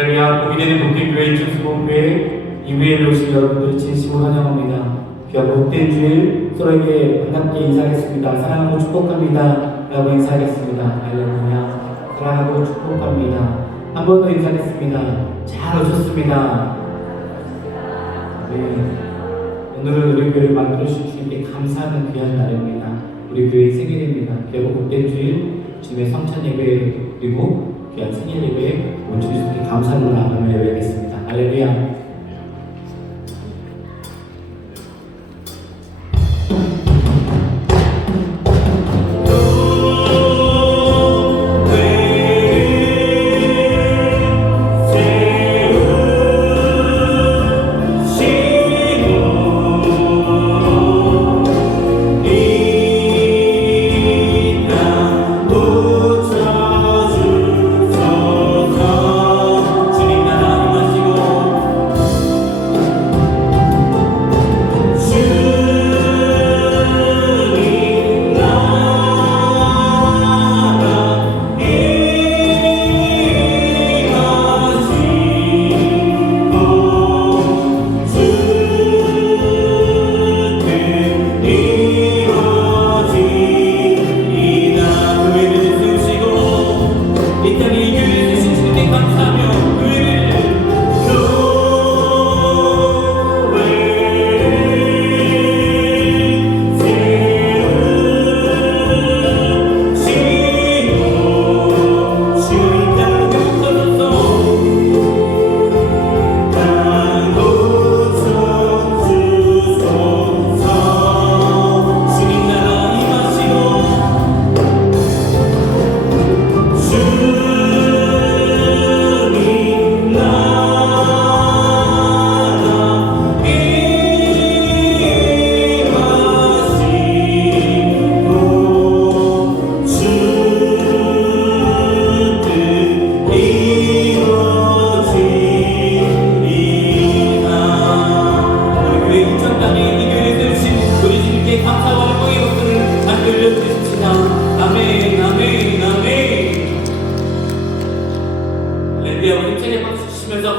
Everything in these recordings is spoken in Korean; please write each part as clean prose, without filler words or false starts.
할렐루야. 복이 되는 복된교회 주수봉교회 이후에 오신 여러분들 진심으로 환영합니다. 귀한 복된 주일 서로에게 반갑게 인사하겠습니다. 사랑하고 축복합니다 라고 인사하겠습니다. 할렐루야. 사랑하고 축복합니다. 한 번 더 인사하겠습니다. 잘 오셨습니다. 네. 오늘은 우리 교회를 만들어주신 주님께 감사하는 귀한 날입니다. 우리 교회의 생일입니다. 귀하고 복된 주일 주님의 성찬 예배 그리고 귀한 생일 예배에 온주님 주님께 감사를 나누며 예배하겠습니다. 할렐루야.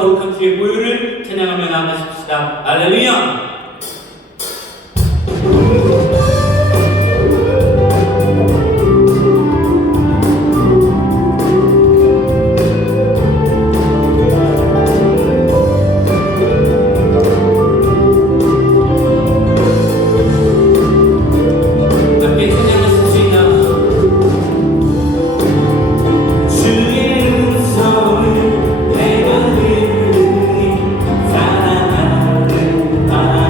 거룩한 주의 보혈을 찬양하며 나아가십시다. 할렐루야. 사랑하는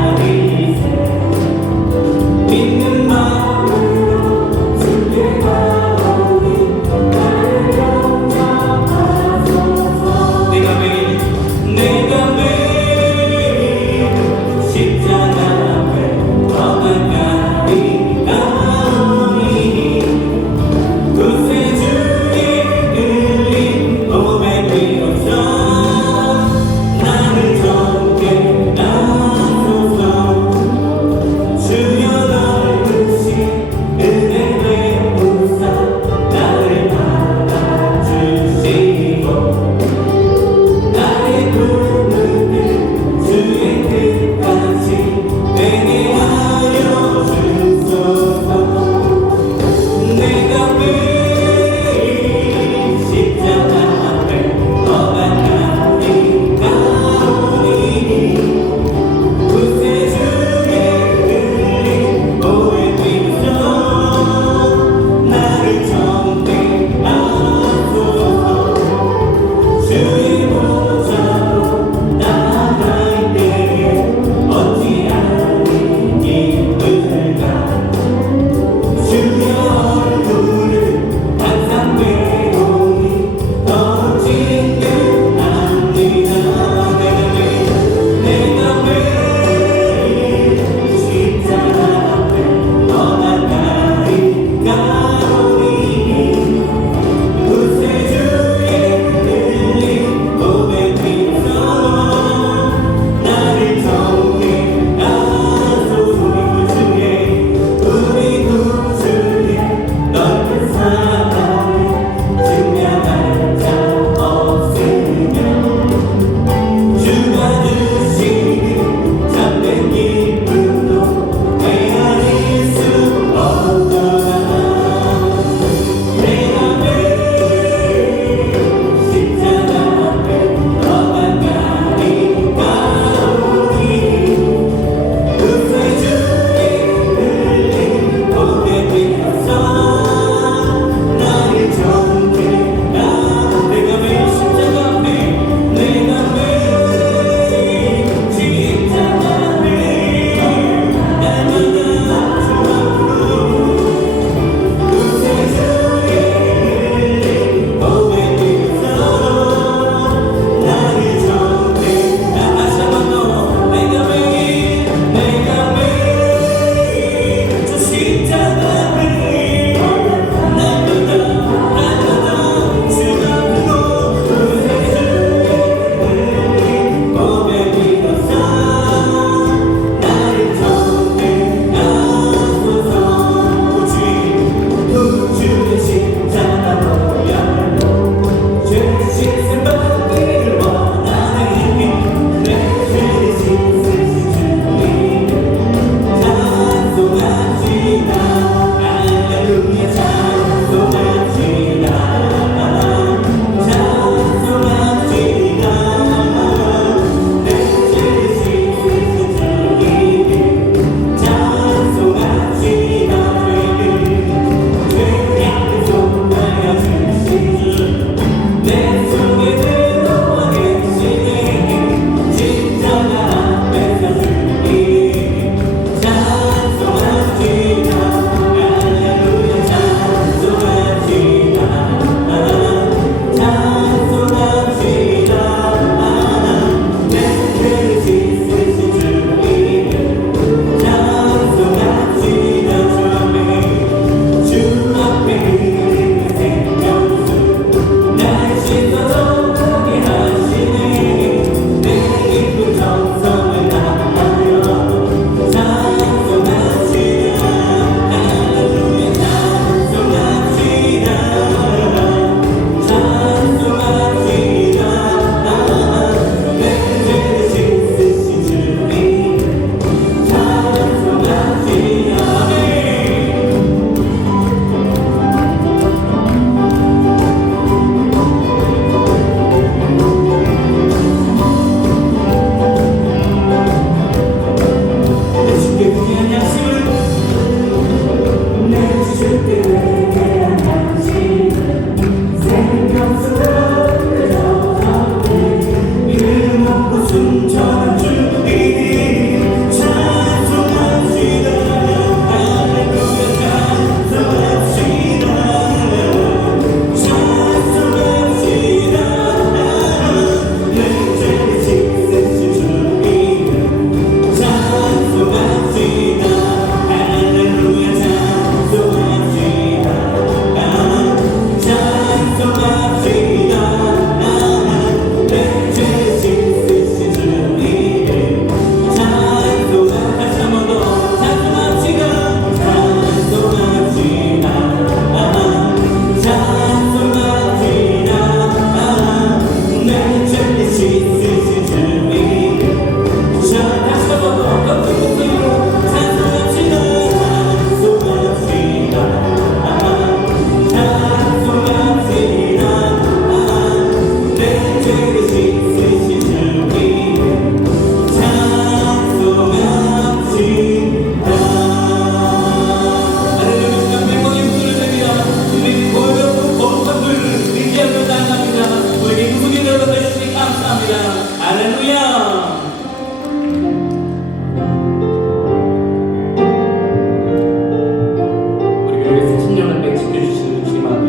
안전하게 지켜주시는 주님 앞에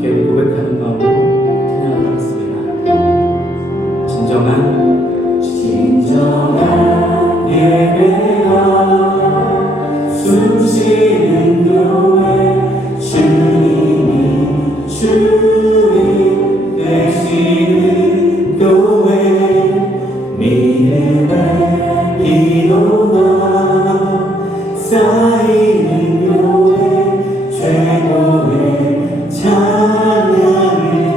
귀하게 고백하는 마음으로 찬양하겠습니다. 진정한 예배가 숨쉬는 교회 주님이 주인 되시는 교회 믿음의 기도가 쌓이는 교회 최고의 찬양을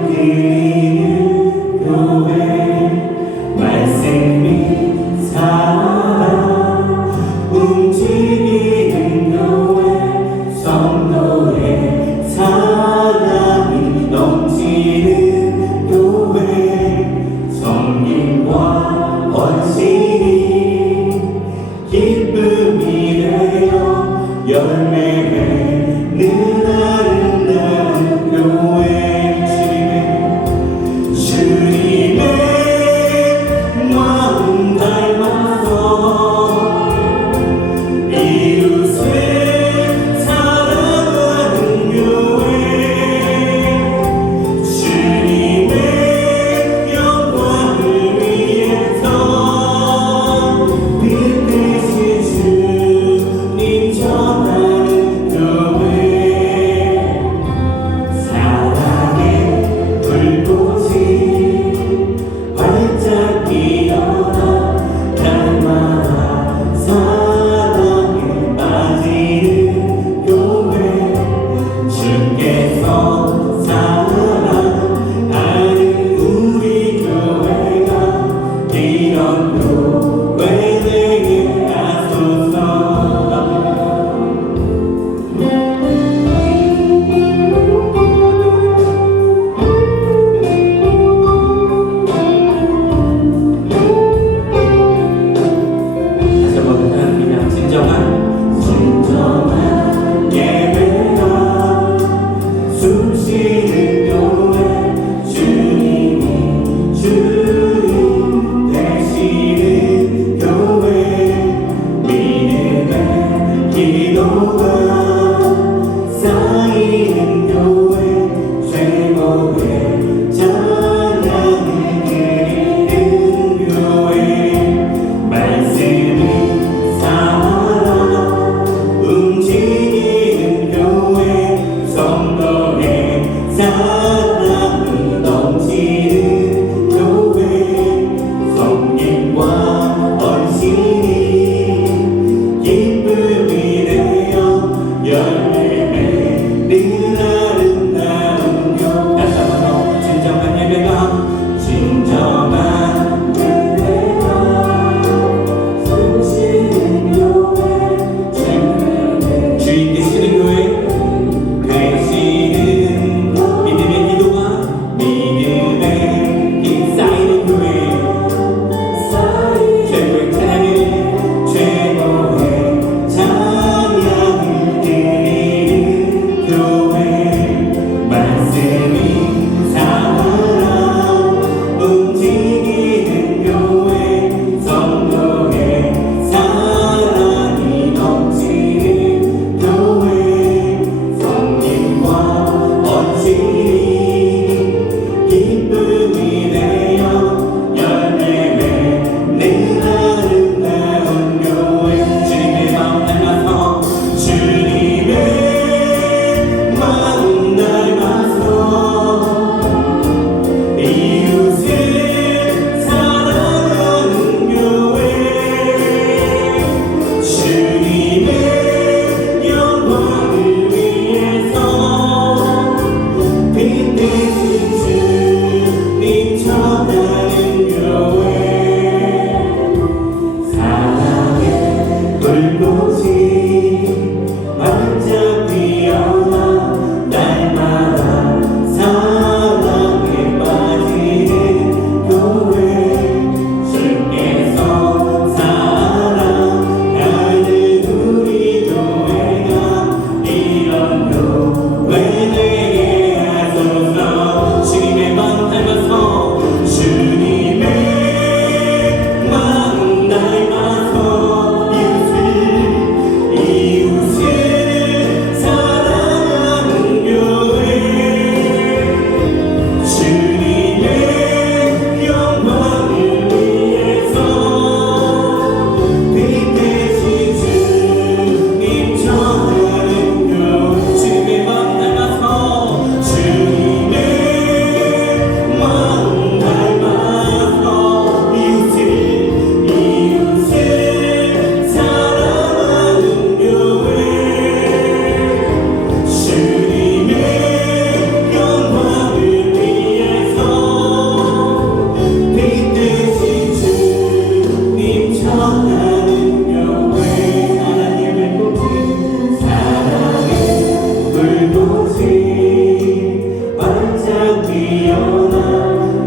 오직 반짝 피어나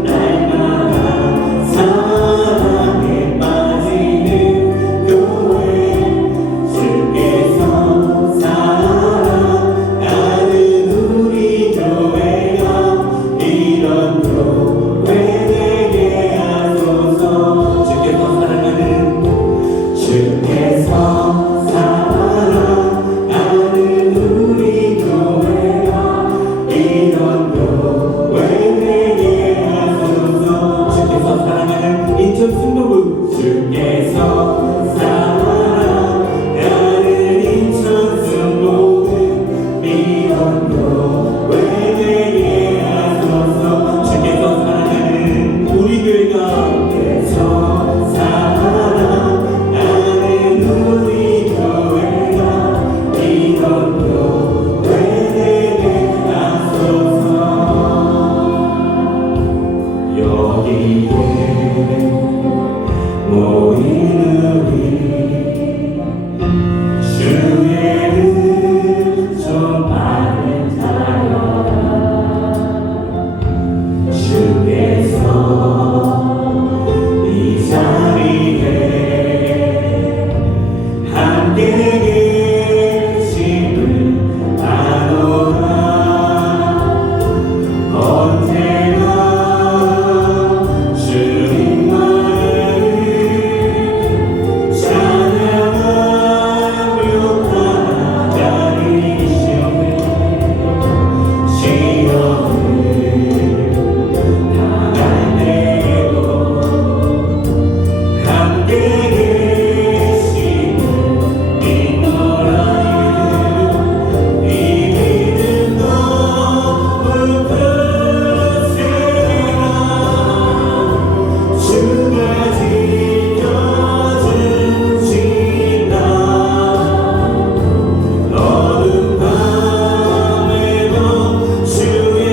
날마다 사랑에 빠지는 교회 주께서 사랑하는 우리 교회가 이런 교회 되게 하소서. 주께서 사랑하는 우리 교회가 이런 교회 되게 하소서. 주께서 사랑하는 인천 순복음 주께서 사랑하는 인천 순복음 이런 교회 되게 하소서. 주께서 사랑하는 우리 교회가 여기에 모이는 우리 주의 은총 받은 자여라. 주께서 이 자리에 함께 계심을 아노라. 언제나 주님만을 찬양하며 따라다니시오며 시험을 당할 때에도 함께 계심을 믿노라. 이 믿음 너무 크세라. 주가 지켜주신다. 어둠 밤에도 주의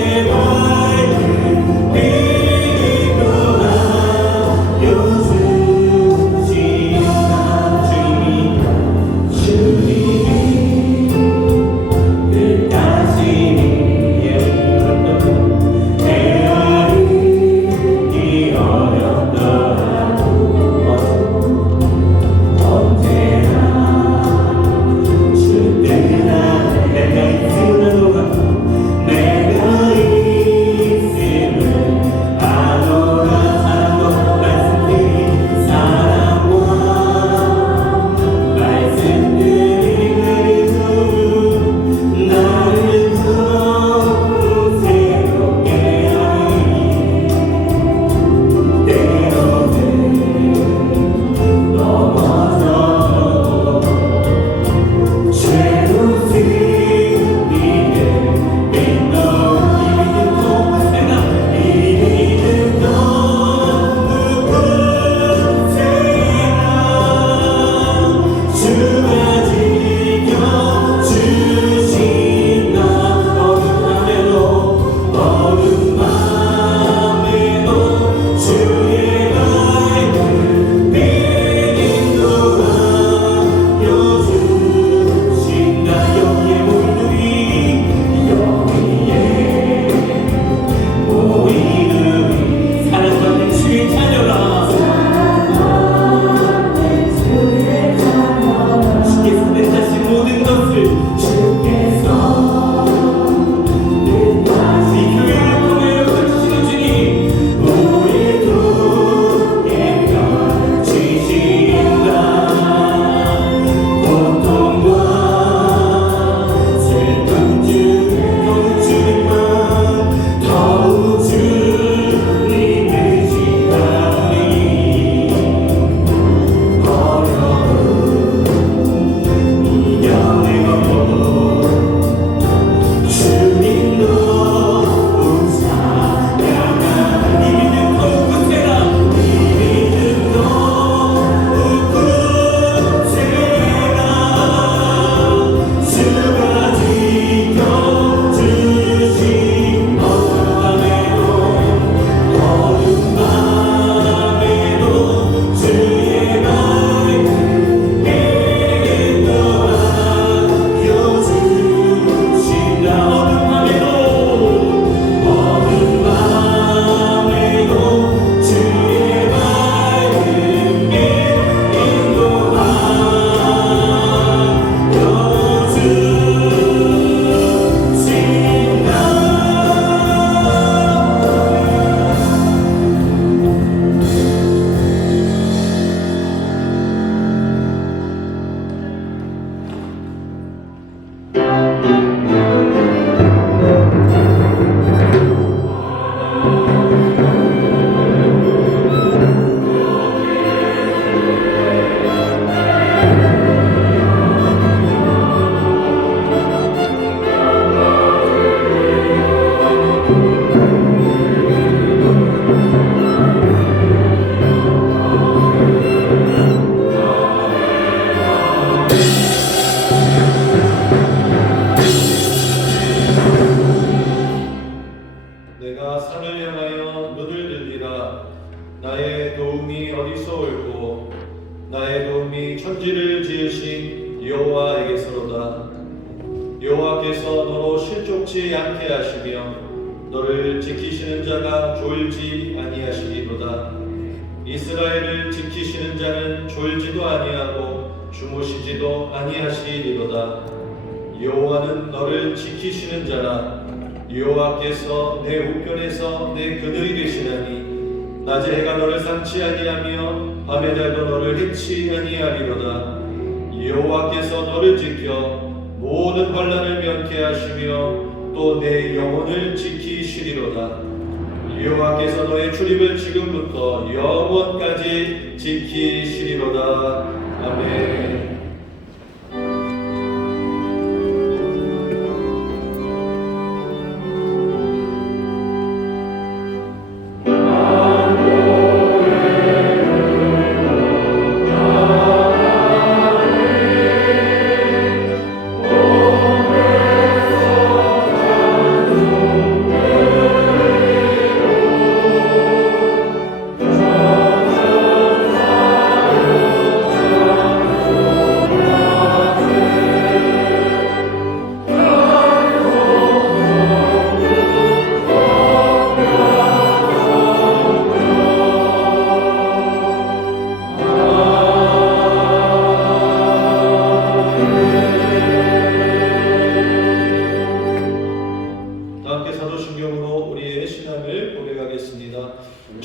졸지 않게 하시며 너를 지키시는 자가 졸지 아니하시리로다. 이스라엘을 지키시는 자는 졸지도 아니하고 주무시지도 아니하시리로다. 여호와는 너를 지키시는 자라. 여호와께서 내 우편에서 내 그늘이 되시나니 낮에 해가 너를 상치 아니하며 밤의 달도 너를 해치 아니하리로다. 여호와께서 너를 지켜 모든 환난을 면케 하시며 또 내 영혼을 지키시리로다. 여호와께서 너의 출입을 지금부터 영원까지 지키시리로다. 아멘.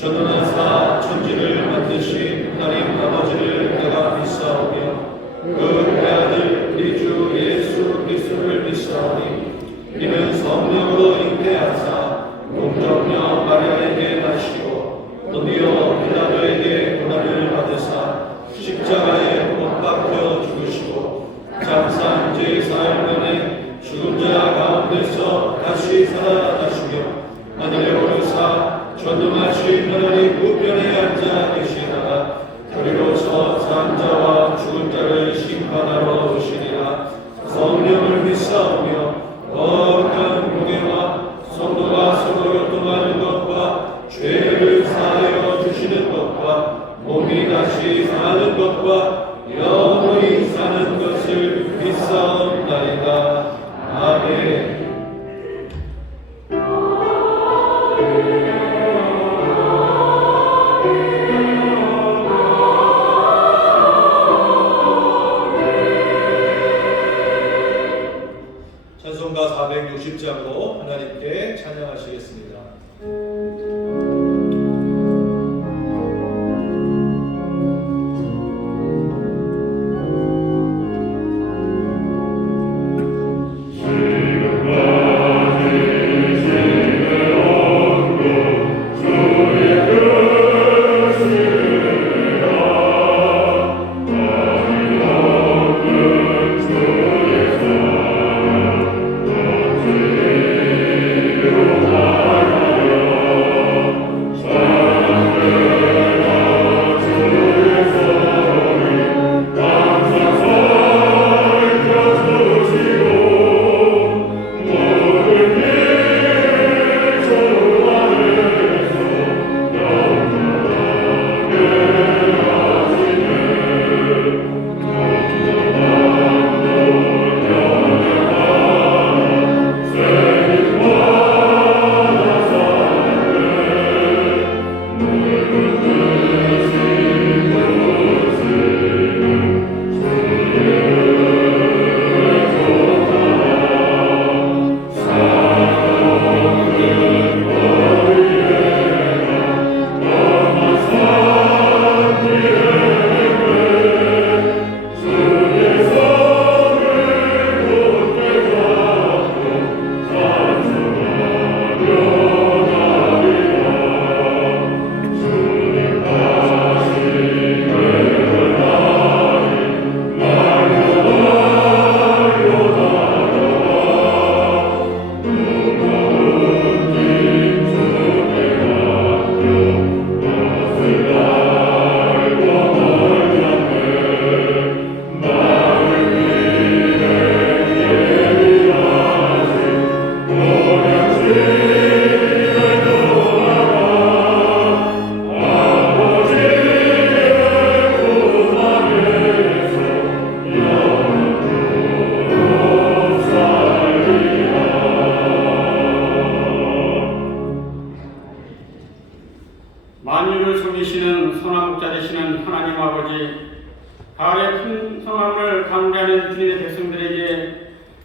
전능하사 천지를 만드신 하나님 아버지를 내가 믿사오며 그 외아들 우리 주 예수 그리스도를 믿사오니 이는 성령으로 잉태하사 동정녀 마리아에게 나시고 드디어 빌라도에게 고난을 받으사 십자가에 못 박혀 죽으시고 잠산 제4일 만에 죽은 자 가운데서 다시 살아나시며 하늘에 오르사 전능하신 하나님 우편에 앉아 계시다가 그리고서 산 자와 죽은 자를 심판하러 오시리라. 성령을 믿사오며 거룩한 공예와 성도가 서로 교통하는 것과 죄를 사하여 주시는 것과 몸이 다시 사는 것과 영원히 사는 것을 믿사옵나이다. 아멘. 찬송가 460장으로 하나님께 찬양하시겠습니다. 주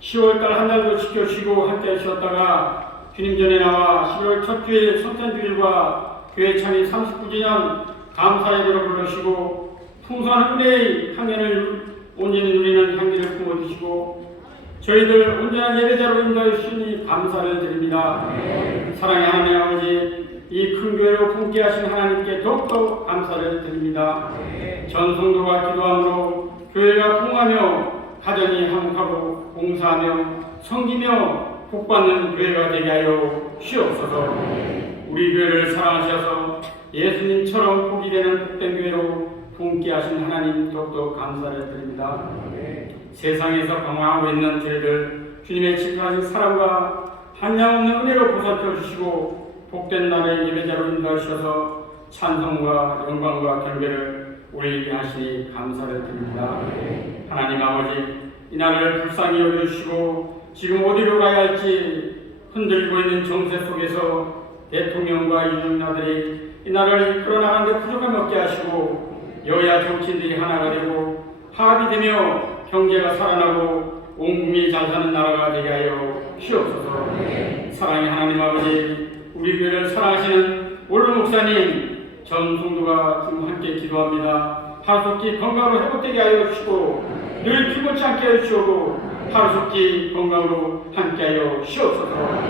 10월달 한 달도 지켜쉬고 함께 하셨다가 주님 전에 나와 11월 첫 주일 성탄주일과 교회 창립 39주년 감사 예배로 부르시고 풍성한 은혜의 향연을 온전히 누리는 향기를 품어주시고 저희들 온전한 예배자로 인도해 주시니 감사를 드립니다. 사랑의 하나님 아버지, 이 큰 교회로 품게 하신 하나님께 더욱더 감사를 드립니다. 전 성도가 기도함으로 교회가 풍성하며 가정이 화목하고 봉사하며 섬기며 복받는 교회가 되게 하여 주옵소서. 우리 교회를 사랑하셔서 예수님처럼 복이 되는 복된 교회로 품게 하신 하나님 더욱더 감사를 드립니다. 세상에서 방황하고 있는 저희들 주님의 지극하신 사랑과 한량없는 은혜로 보살펴 주시고 복된 날의 예배자로 인도하셔서 찬송과 영광과 경배를 올리게 하시니 감사를 드립니다. 하나님 아버지, 이 날을 불쌍히 여겨주시고 지금 어디로 가야 할지 흔들리고 있는 정세 속에서 대통령과 유능자들이 이 나라를 이끌어 나가는 데 부족함이 없게 하시고 여야 정치인들이 하나가 되고 합의되며 경제가 살아나고 온 국민이 잘 사는 나라가 되게 하여 주옵소서. 사랑의 하나님 아버지, 우리 교회를 사랑하시는 올로 목사님, 전 성도가 지금 함께 기도합니다. 하루속히 건강으로 회복되게 하여 주시고 늘 피곤치 않게 하여 주시고 하루속히 건강으로 함께 하여 주옵소서.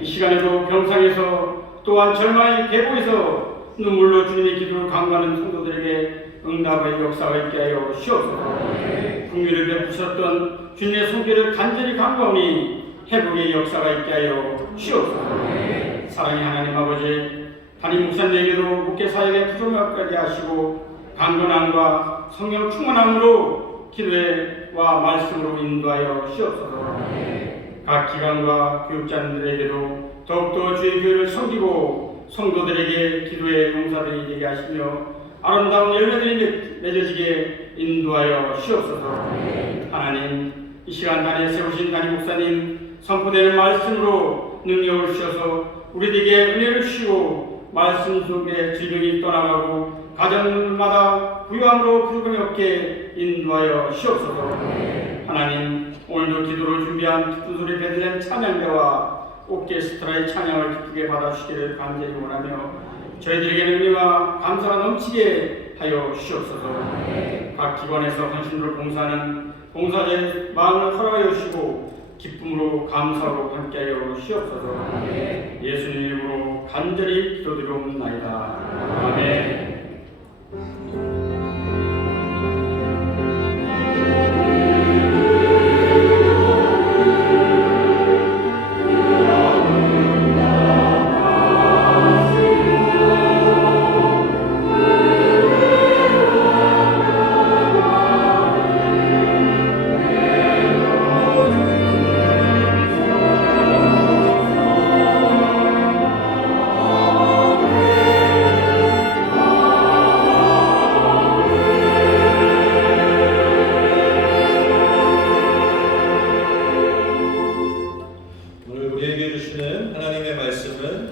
이 시간에도 병상에서 또한 절망의 계곡에서 눈물로 주님의 기도를 간구하는 성도들에게 응답의 역사가 있게 하여 주옵소서. 국민을 베푸셨던 주님의 손길을 간절히 간구하니 회복의 역사가 있게 하여 주옵소서. 사랑의 하나님 아버지, 담임 목사님에게도 목회사역에 부족함까지 하시고 강건함과 성령 충만함으로 기도와 말씀으로 인도하여 주옵소서. 각 기관과 교육자님들에게도 더욱더 주의 교회를 섬기고 성도들에게 기도의 용사들이 되게 하시며 아름다운 열매들이 맺어지게 인도하여 주옵소서. 하나님, 이 시간 단에 세우신 담임 목사님 선포되는 말씀으로 능력을 주셔서 우리에게 은혜를 주시고 말씀 속에 질병이 떠나가고 가정마다 부유함으로 부족함이 없게 인도하여 주옵소서. 하나님, 오늘도 기도로 준비한 기쁜 소리 베들레헴 찬양대와 오케스트라의 찬양을 기쁘게 받아주시기를 간절히 원하며 저희들에게는 은혜와 감사가 넘치게 하여 주옵소서. 각 기관에서 헌신으로 봉사하는 봉사자의 마음을 허락하여 주시고 기쁨으로 감사로 함께하여 주옵소서. 예수님 이름으로 간절히 기도드리옵나이다. 아멘.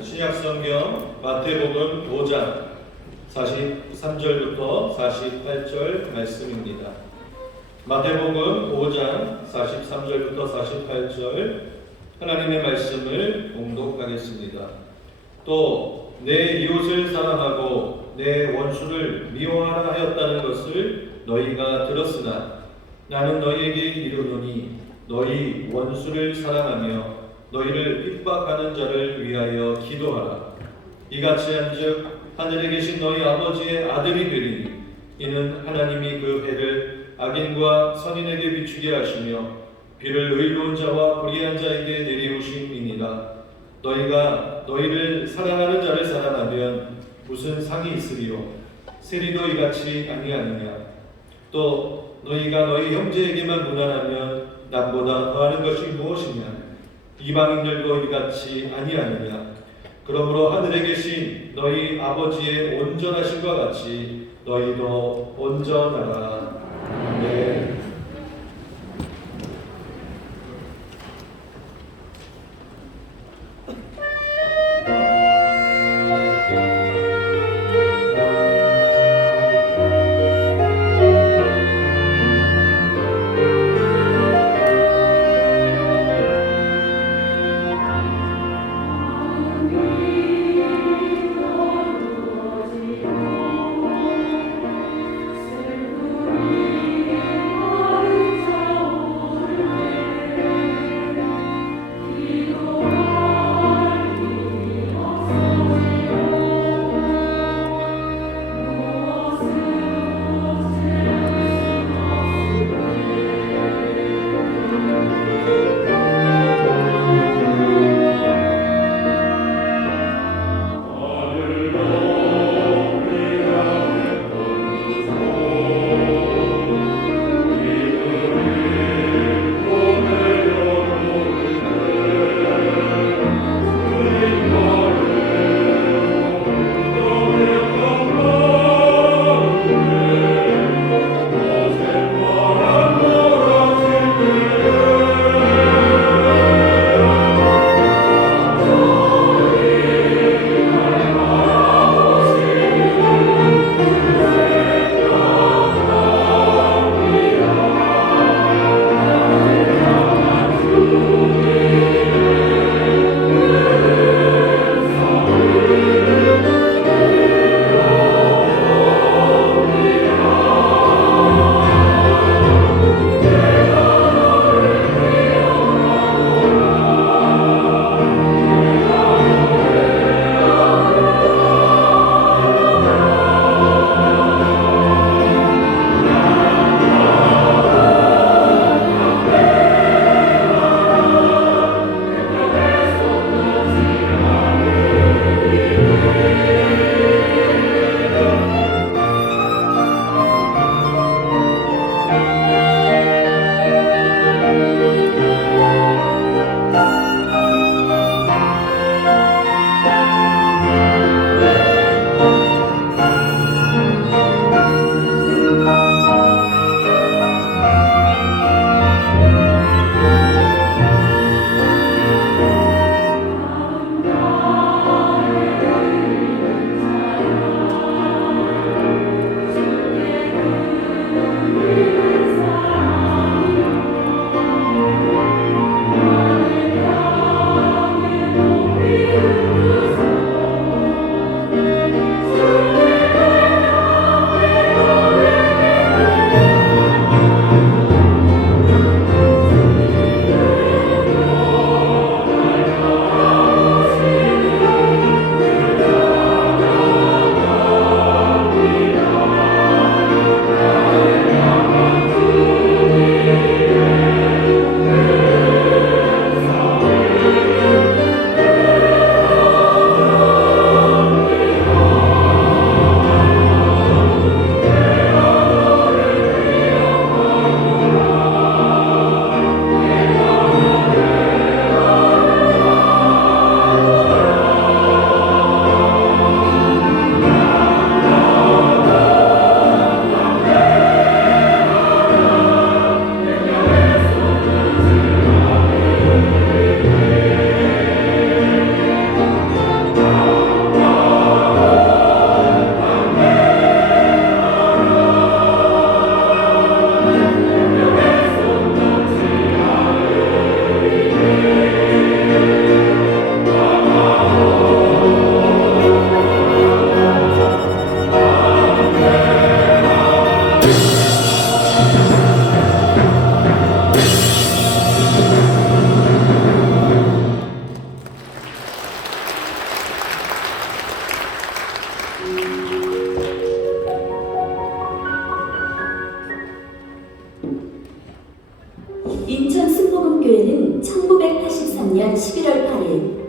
신약성경 마태복음 5장 43절부터 48절 말씀입니다. 마태복음 5장 43절부터 48절 하나님의 말씀을 봉독하겠습니다. 또 내 이웃을 사랑하고 내 원수를 미워하라 하였다는 것을 너희가 들었으나 나는 너희에게 이르노니 너희 원수를 사랑하며 너희를 핍박하는 자를 위하여 기도하라. 이같이 한즉 하늘에 계신 너희 아버지의 아들이 되리니 이는 하나님이 그 해를 악인과 선인에게 비추게 하시며 비를 의로운 자와 불의한 자에게 내리우심이니라. 너희가 너희를 사랑하는 자를 사랑하면 무슨 상이 있으리요? 세리도 이같이 아니하느냐? 또 너희가 너희 형제에게만 무난하면 남보다 더하는 것이 무엇이냐? 이방인들도 이같이 아니하느냐? 그러므로 하늘에 계신 너희 아버지의 온전하심과 같이 너희도 온전하라. 아멘.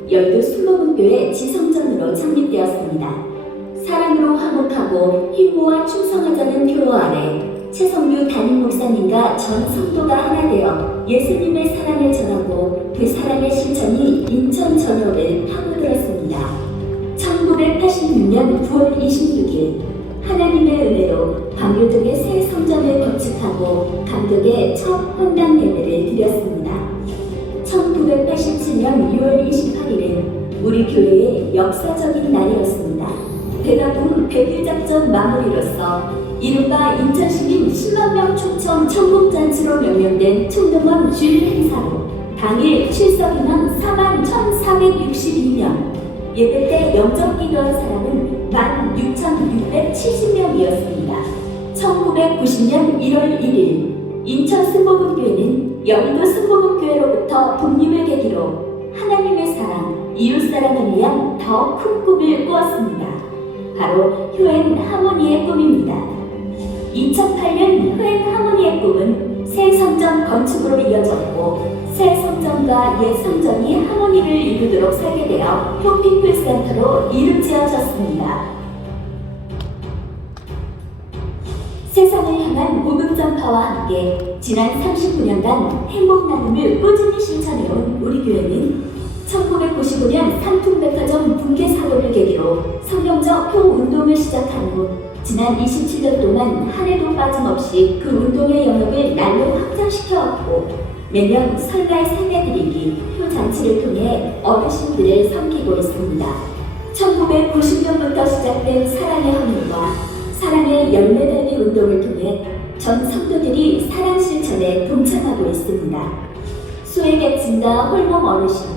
여의도 순복음교회 지성전으로 창립되었습니다. 사랑으로 화목하고 힘모아 충성하자는 교호 아래 최성규 담임 목사님과 전 성도가 하나 되어 예수님의 사랑을 전하고 그 사랑의 실천이 인천 전역을 파고들었습니다. 1986년 9월 26일 하나님의 은혜로 방교동의 새 성전을 건축하고 감격의 첫 헌당 예배를 드렸습니다. 1987년 6월 28일은 우리 교회의 역사적인 날이었습니다. 대나붕 100일 작전 마무리로서 이른바 인천시민 10만명 초청 천국잔치로 명명된 총동원 주일 행사로 당일 출석인원 41,462명, 예배 때 영접 기도한 사람은 16,670명이었습니다. 1990년 1월 1일 인천 순복음교회는 여의도 순복음교회로부터 독립을 계기로 하나님의 사랑, 이웃사랑을 위한 더 큰 꿈을 꾸었습니다. 바로 효엔 하모니의 꿈입니다. 2008년 효엔 하모니의 꿈은 새 성전 건축으로 이어졌고 새 성전과 옛 성전이 하모니를 이루도록 설계되어 쇼핑몰센터로 이름 지어졌습니다. 세상을 향한 복음 전파와 함께 지난 39년간 행복 나눔을 꾸준히 실천해온 우리 교회는 1995년 삼풍백화점 붕괴 사고를 계기로 성경적 표운동을 시작한 후 지난 27년 동안 한 해도 빠짐없이 그 운동의 영역을 날로 확장시켜왔고 매년 설날 세배드리기 표잔치를 통해 어르신들을 섬기고 있습니다. 1990년부터 시작된 사랑의 헌물과 사랑의 열매달기 운동을 통해 전 성도들이 사랑 실천에 동참하고 있습니다. 소외계층과 홀몸 어르신,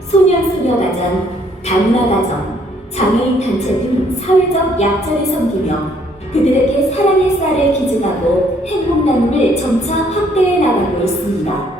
소년 소녀가정, 다문화가정, 장애인 단체 등 사회적 약자를 섬기며 그들에게 사랑의 쌀을 기증하고 행복 나눔을 점차 확대해 나가고 있습니다.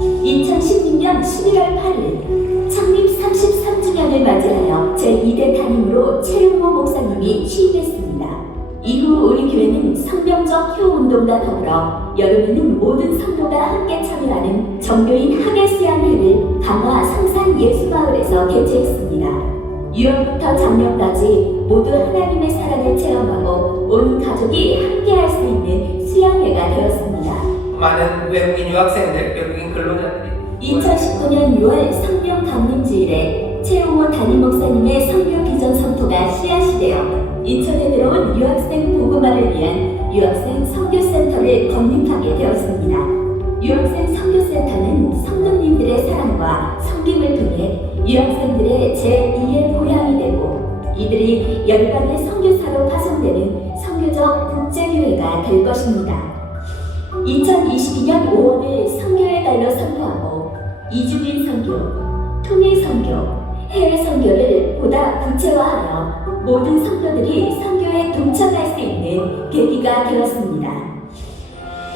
2016년 11월 8일 창립 33주년을 맞이하여 제2대 담임으로 최용호 목사님이 취임했습니다. 이후 우리 교회는 성경적 효운동과 더불어 여름에는 모든 성도가 함께 참여하는 정교인 학예 수양회를 강화 성산 예수마을에서 개최했습니다. 유월부터 작년까지 모두 하나님의 사랑을 체험하고 온 가족이 함께할 수 있는 수양회가 되었습니다. 많은 외국인 유학생들, 외국인 근로자들이 2019년 6월 성령 강림주일에 최용호 담임 목사님의 성교 비전 선포가 씨앗이 되어 인천에 들어온 유학생 복음화를 위한 유학생 선교센터를 건립하게 되었습니다. 유학생 선교센터는 성도님들의 사랑과 섬김을 통해 유학생들의 제2의 고향이 되고 이들이 열방의 선교사로 파송되는 선교적 국제교회가 될 것입니다. 2022년 5월을 선교의 달로 선포하고 이주민 선교, 통일 선교, 해외 선교를 보다 구체화하여 모든 성도들이 선교에 동참할 수 있는 계기가 되었습니다.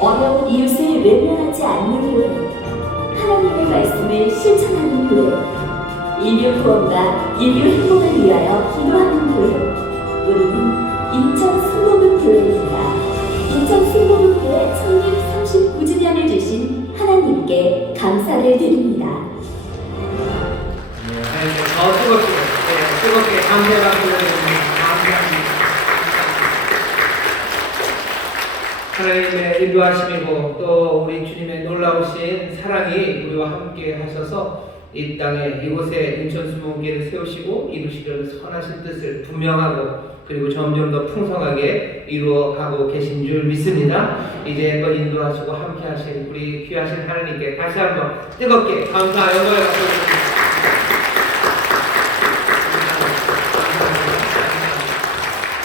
어려운 이웃을 외면하지 않는 교회, 하나님의 말씀을 실천하는 교회, 인류 구원과 인류 행복을 위하여 기도하는 교회, 우리는 인천 순복음교회입니다. 인천 순복음교회 창립 39주년을 주신 하나님께 감사를 드립니다. 더 뜨겁게 감사의 박수를 드립니다. 감사합니다. 하나님의 인도하심이고 또 우리 주님의 놀라우신 사랑이 우리와 함께 하셔서 이 땅에 이곳에 인천 순복음교회를 세우시고 이루시려는 선하신 뜻을 분명하고 그리고 점점 더 풍성하게 이루어가고 계신 줄 믿습니다. 이제 또 인도하시고 함께 하신 우리 귀하신 하나님께 다시 한번 뜨겁게 감사 영광을 받습니다.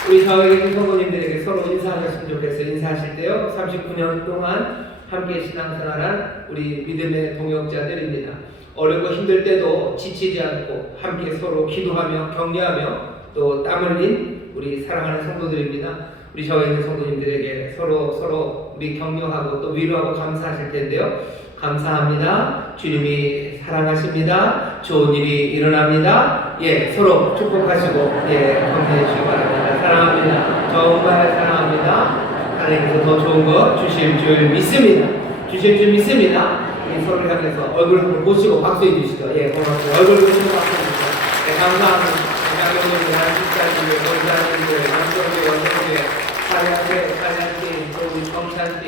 우리 사회에 계신 성도님들에게 서로 인사하셨으면 좋겠어요. 인사하실 때요. 39년 동안 함께 신앙생활한 우리 믿음의 동역자들입니다. 어렵고 힘들 때도 지치지 않고 함께 서로 기도하며 격려하며 또 땀 흘린 우리 사랑하는 성도들입니다. 우리 저에 있는 성도님들에게 서로 우리 격려하고 또 위로하고 감사하실 텐데요. 감사합니다. 주님이 사랑하십니다. 좋은 일이 일어납니다. 예, 서로 축복하시고 격려해 주시기 바랍니다. 사랑합니다. 정말 사랑합니다. 하나님께서 더 좋은 거 주실 줄 믿습니다. 주실 줄 믿습니다. 우리 서로를 향해서 얼굴 한번 보시고 박수해 주시죠. 예, 고맙습니다. 얼굴 보시고 박수해 주시죠. 네, 감사합니다. 장로님들, 한식자님들, 원장님들, 남성교회, 여성교회, 사냥팀, 또 우리 경찰팀,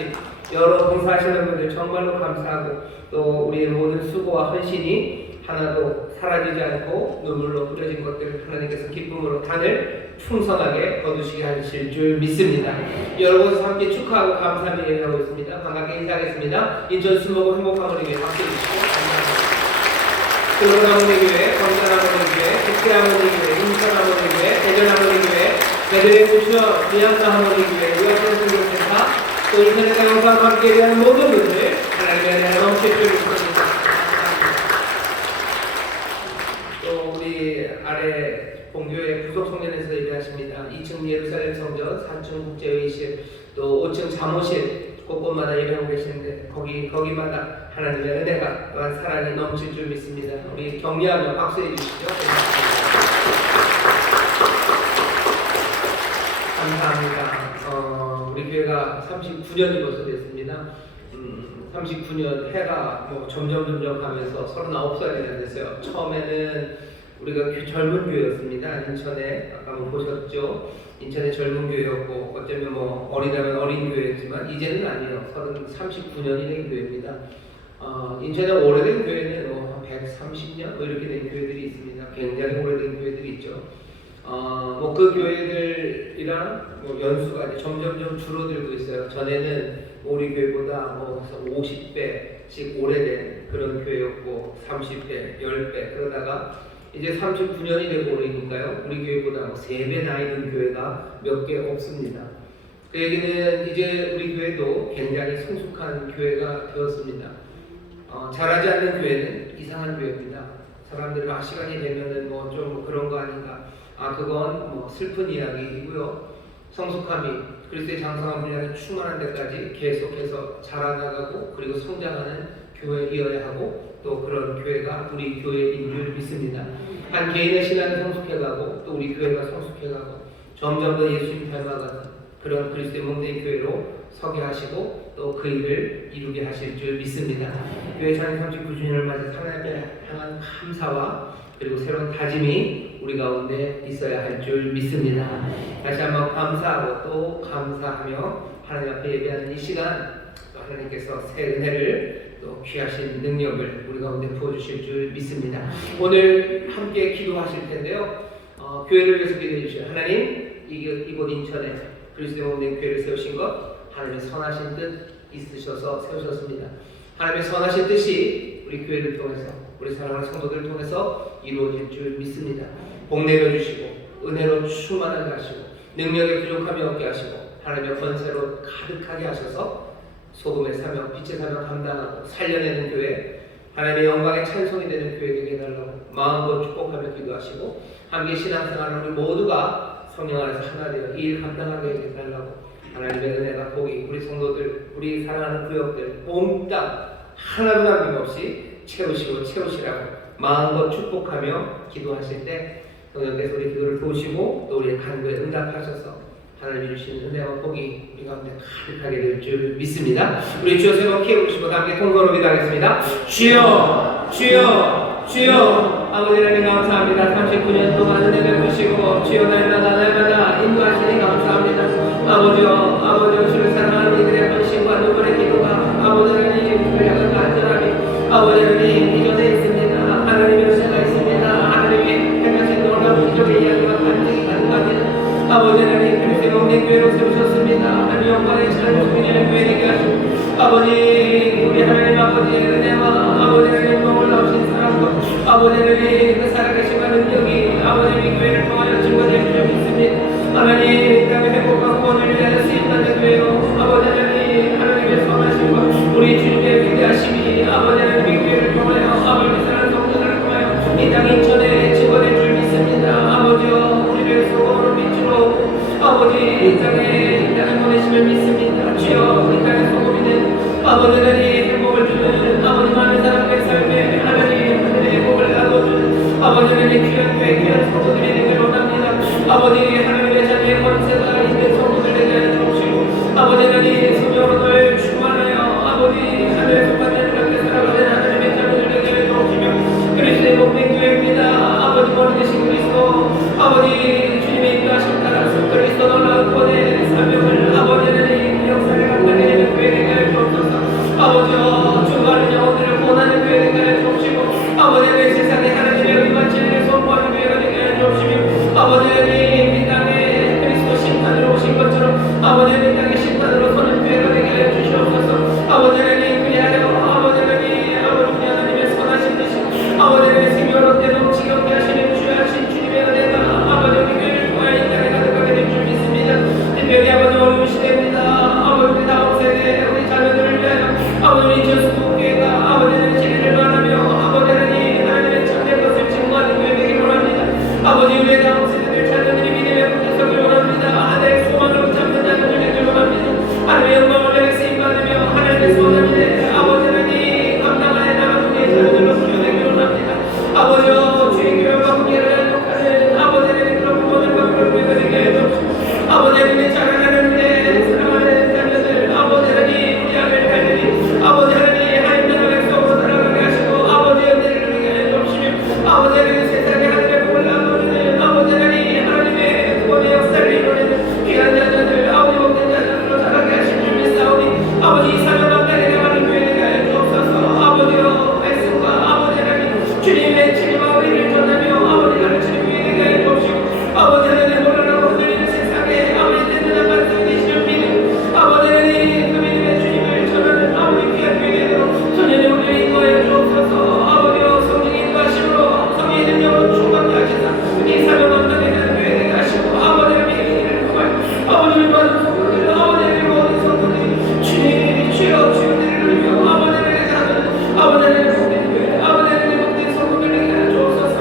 여러 봉사하시는 분들 정말로 감사하고 또 우리의 모든 수고와 헌신이 하나도 사라지지 않고 눈물로 흐려진 것들을 하나님께서 기쁨으로 단을 충성하게 거두시게 하실 줄 믿습니다. 여러분 함께 축하하고 감사하며 예배하고 있습니다. 반갑게 인사하겠습니다. 인천 수목원 행복하모니 교회 박수 주시고 감사합니다. 도로나무리교회, 건강하모니교회, 국제하모니교회, 인천하모니교회, 대전하모니교회, 대전의 구청, 비양사하모니교회, 유아선생님센터, 또 인터넷과 영상과 함께 예배하는 모든 분들 하나님의 은혜를 넘칠 줄 믿습니다. 또 우리 아래 본교회 부속 성전에서 예배하십니다. 2층 예루살렘 성전, 4층 국제회의실, 또 5층 사무실 곳곳마다 예배하고 계시는데 거기마다 하나님의 은혜가 또한 사랑이 넘칠 줄 믿습니다. 우리 격려하며 박수해 주시죠. 감사합니다. 우리 교회가 39년이 벌써 됐습니다. 39년 해가 점점 가면서 39살이 됐어요. 처음에는 우리가 젊은 교회였습니다. 인천에 아까 보셨죠? 인천의 젊은 교회였고 어쩌면 어리다면 어린 교회였지만 이제는 아니에요. 39년이 된 교회입니다. 인천의 오래된 교회는 130년 이렇게 된 교회들이 있습니다. 굉장히 오래된 교회들이 있죠. 그 교회들이랑 연수가 이제 점점 줄어들고 있어요. 전에는 우리 교회보다 50배씩 오래된 그런 교회였고 30배, 10배 그러다가 이제 39년이 되고 그러니까요. 우리 교회보다 3배 나이 든 교회가 몇 개 없습니다. 그 얘기는 이제 우리 교회도 굉장히 성숙한 교회가 되었습니다. 잘하지 않는 교회는 이상한 교회입니다. 사람들이 시간이 되면은 좀 그런 거 아닌가. 그건 슬픈 이야기이고요. 성숙함이 그리스도의 장성한 분량이 충만한 데까지 계속해서 자라나가고 그리고 성장하는 교회이어야 하고 또 그런 교회가 우리 교회인 줄 믿습니다. 한 개인의 신앙이 성숙해가고 또 우리 교회가 성숙해가고 점점 더 예수님 닮아가는 그런 그리스도의 몸된 교회로 서게 하시고 또 그 일을 이루게 하실 줄 믿습니다. 교회 창립 39주년을 맞아 하나님께 향한 감사와 그리고 새로운 다짐이 우리 가운데 있어야 할 줄 믿습니다. 다시 한번 감사하고 또 감사하며 하나님 앞에 예배하는 이 시간 또 하나님께서 새 은혜를 또 귀하신 능력을 우리 가운데 부어주실 줄 믿습니다. 오늘 함께 기도하실 텐데요. 교회를 위해서 기도해 주시오. 하나님 이곳 인천에 그리스도의 몸된 교회를 세우신 것 하나님의 선하신 뜻 있으셔서 세우셨습니다. 하나님의 선하신 뜻이 우리 교회를 통해서 우리 사랑하는 성도들을 통해서 이루어질 줄 믿습니다. 복 내려주시고 은혜로 충만하게 하시고 능력에 부족함이 없게 하시고 하나님의 권세로 가득하게 하셔서 소금의 사명, 빛의 사명 감당하고 살려내는 교회, 하나님의 영광의 찬송이 되는 교회 되게 해달라고 마음껏 축복하며 기도하시고 함께 신앙생활을 우리 모두가 성령 안에서 하나 되어 이 일 감당하게 해달라고 하나님의 은혜가 복이 우리 성도들, 우리 사랑하는 구역들 온 땅 하나도 남김없이 채우시라고 마음껏 축복하며 기도하실 때 성령께서 우리 기도를 도우시고 또 우리의 간구에 응답하셔서 하나님이 주시는 은혜와 복이 우리 가운데 가득하게 될 줄 믿습니다. 우리 주여 세 번 키워주시고 함께 통거로 기도하겠습니다. 주여 주여 주여 아버지 하나님 감사합니다. 39년 동안 은혜 베푸시고 주여 날마다 인도하시니 감사합니다. 아버지여 주를 사랑하는 이들의 헌신과 누구의 기도가 아버지 하나님 우리 향한 간절함이 아버지 하나님 이전에 있습니다. 하나님의 은혜가 있습니다. 하나님이 행하신 놀라운 기적의 이야기가 반증이 가능합니다. 아버지 하나님 그리스도의 몸된 교회로 세우셨습니다. 하나님 영광의 찬송이 되는 교회 되게 하시고 아버지 우리 하나님 아버지의 은혜와 아버지 하나님 놀라우신 사랑과 아버지 하나님 그 살아계신과 능력이 아버지 우리 교회를 통하여 증거될 줄 믿습니다. 하나님 이 땅의 행복과 구원을 위하여 쓰임받는 교회로 아버지 하나님의 선하심과 우리 주님의 위대하심이 아버지 하나님 이 교회를 통하여 아버지 사랑 성전을 통하여 이 땅 인천에 증거될 줄 믿습니다. 아버지여 우리를 소금으로 비추고 아버지 이 땅에 보내심을 믿습니다. 주여 이 땅의 소금이 된 아버지 하나님 행복을 주는 아버지 많은 사람의 삶에 하나님의 행복을 나눠주는 아버지 하나님 귀한 교회 귀한 성도들이 되길 원합니다. 아버지 하나님의 자녀의 권세가 있는 아버지 하나님 세상에 하나님의 의만 진리를 선포하는 교회가 되게 하여 주옵시며 아버지 하나님 이 땅에 그리스도 심판으로 오신 것처럼 아버지 하나님 이 땅에 심판으로 서는 교회가 되게 하여 주시옵소서. 아버지 하나님 그리하여 아버지 하나님 아버지 하나님의 선하신 뜻이 아버지 하나님의 생명으로 때 넘치게 하시는 주하신 주님의 은혜가 아버지 우리 교회를 통하여 이 땅에 가득하게 될 줄 믿습니다. 특별히 아버지 어려운 시대입니다. 아버지 우리 다음 세대 우리 자녀들을 위하여 아버지 우리 저수국교회가 아버지 하나님 진리를 말하며 아버지 하나님 하나님의 참된 것을 증거하는 교회 되기를 원합니다. 아버지 우리의 다음 세대들 자녀들이 믿음의 붙어 서길 원합니다. 하나님의 소망을 붙잡는 자녀들 되기를 원합니다. 하나님의 영광을 내게 쓰임받으며 하나님의 소원을 위해 아버지 하나님 감당하여 나가는 우리의 자녀들로 부여되기를 원합니다. 아버지여 주의 교회와 관계를 행복하는 아버지 하나님 그런 부모들과 그런 교회가 되게 하여 주옵시고 아버지 하나님의 자라나는 은혜 사랑하는 자녀들 아버지 하나님 우리 아들 딸들이 아버지 하나님 하나님의 백성으로 살아가게 하시고 아버지의 은혜를 누리게 하여 주옵시며 아버지 하나님 세상에 하나님의 복을 나누는 아버지 하나님 하나님의 구원의 역사를 이루어내는 귀한 자녀들 아버지 복된 자녀들로 자라게 하신 줄 믿사오니 아버지 이 사명 감당에 나가는 교회 되게 하여 주옵소서. 아버지여 말씀과 아버지 하나님 주님의 진리와 의를 전하며 아버지 가르치는 교회 되게 하여 주옵시고 아버지 하나님 혼란하고 흔들리는 세상에 아버지 든든한 반석이 되시는 믿음 아버지 하나님 그 믿음의 주님을 전하는 아버지 귀한 교회 되도록 소년의 우리를 인도하여 주옵소서. 아버지여 성령의 인도하심으로 성령의 능력으로 충만케 하시사 이 사명 감당에 되는 교회 되게 하시고 아버지 하나님의 일을 통하여 아버지 우리 받은 성도들 아버지 하나님 모든 성도들이 주님 주여 주여 은혜를 누리며 아버지 하나님의 자녀들 아버지 하나님의 복된 교회 아버지 하나님의 복된 성도들에게 하여 주옵소서.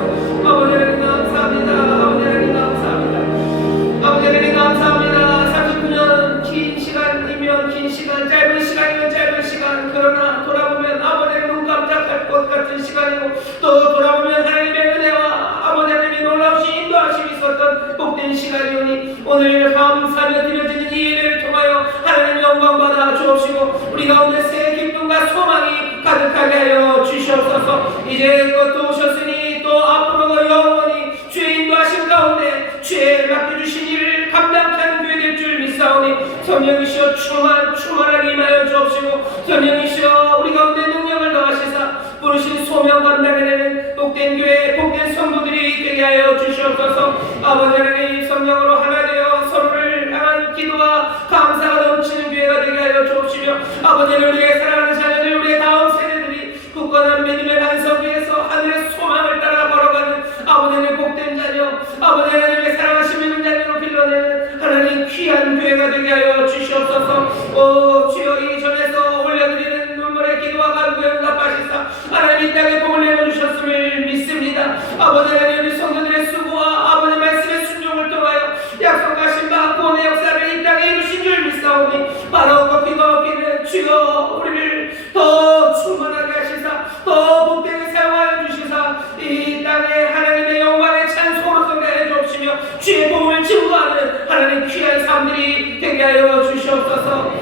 아버지 하나님 감사합니다. 아버지 하나님 감사합니다. 아버지 하나님 감사합니다. 39년 긴 시간이면 긴 시간 짧은 시간이면 짧은 시간 그러나 돌아보면 아버지 하나님 눈 깜짝할 것 같은 시간이고 또 돌아보면 하나님의 은혜와 아버지 하나님의 놀라우신 인도하심이 있었던 복된 시간이오니 오늘 감사하며 드려지는 이 예배를 통하여 하나님 영광 받아 주옵시고 우리 가운데 새 기쁨과 소망이 가득하게 하여 주시옵소서. 이제껏 오셨으니 또 앞으로도 영원히 주의 인도하심 가운데 주의 맡겨주신 일을 감당케 하는 교회 될 줄 믿사오니 성령이시여 충만하게 임하여 주옵시고 성령이시여 우리 가운데 능력을 더하시사 부르신 소명 감당해 내는 복된 교회 복된 성도들이 되게 하여 주시옵소서. 아버지 하나님 성령으로 하나 되어 서로를 향한 기도와 감사가 넘치는 교회가 되게 하여 주옵시며 아버지 하나님 우리의 사랑하는 자녀들 우리의 다음 세대들이 굳건한 믿음의 반석 위에서 하늘의 소망을 따라 걸어가는 아버지 하나님 복된 자녀 아버지 하나님의 사랑하신 믿음 자녀로 빌려내는 하나님 귀한 교회가 되게 하여 주시옵소서. 오 주여 이 전에서 올려드리는 눈물의 기도와 간구에 응답하시사 하나님 이 땅에 복을 내려주셨음을 믿습니다. 아버지 하나님 우리 성도들의 수고와 아버지 말씀의 순종을 통하여 약속하신 바 구원의 역사를 이 땅에 이루신 줄 믿사오니 바라오고 기도하기는 주여 우리를 더 충만하게 하시사 더 복되게 사용하여 주시사 이 땅에 하나님의 영광의 찬송으로 서게 해 주옵시며 주의 복을 증거하는 하나님 귀한 삶들이 되게 하여 주시옵소서.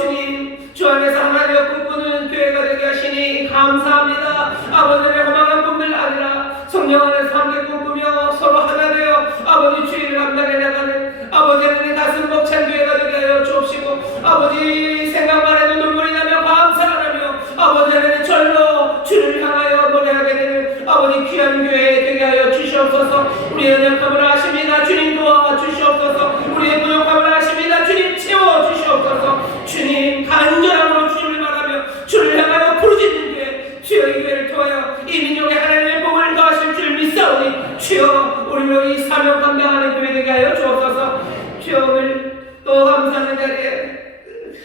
주님 주 안에서 하나 되어 꿈꾸는 교회가 되게 하시니 감사합니다. 아버지의 허망한 꿈들 아니라 성령 안에서 함께 꿈꾸며 서로 하나 되어 아버지 주의를 감당해 나가는 아버지 하나님의 가슴 벅찬 교회가 되게 하여 주옵시고 아버지 생각만 해도 눈물이 나며 감사가 나며 아버지 하나님 절로 주를 향하여 노래하게 되는 아버지 귀한 교회 되게 하여 주시옵소서. 우리의 연약함을 아십니다. 주님 도와주시옵소서. 우리의 부족함을 아십니다. 주님 채워주시옵소서. 주님 간절함으로 주님을 말하며 주를 향하여 부르짖는 교회 주여 이 교회를 통하여 이 민족의 하나님의 복을 더하실 줄 믿사오니 주여 우리로 이 사명 감당하는 교회 되게 하여 주옵소서. 주여 오늘 또 감사하는 자리에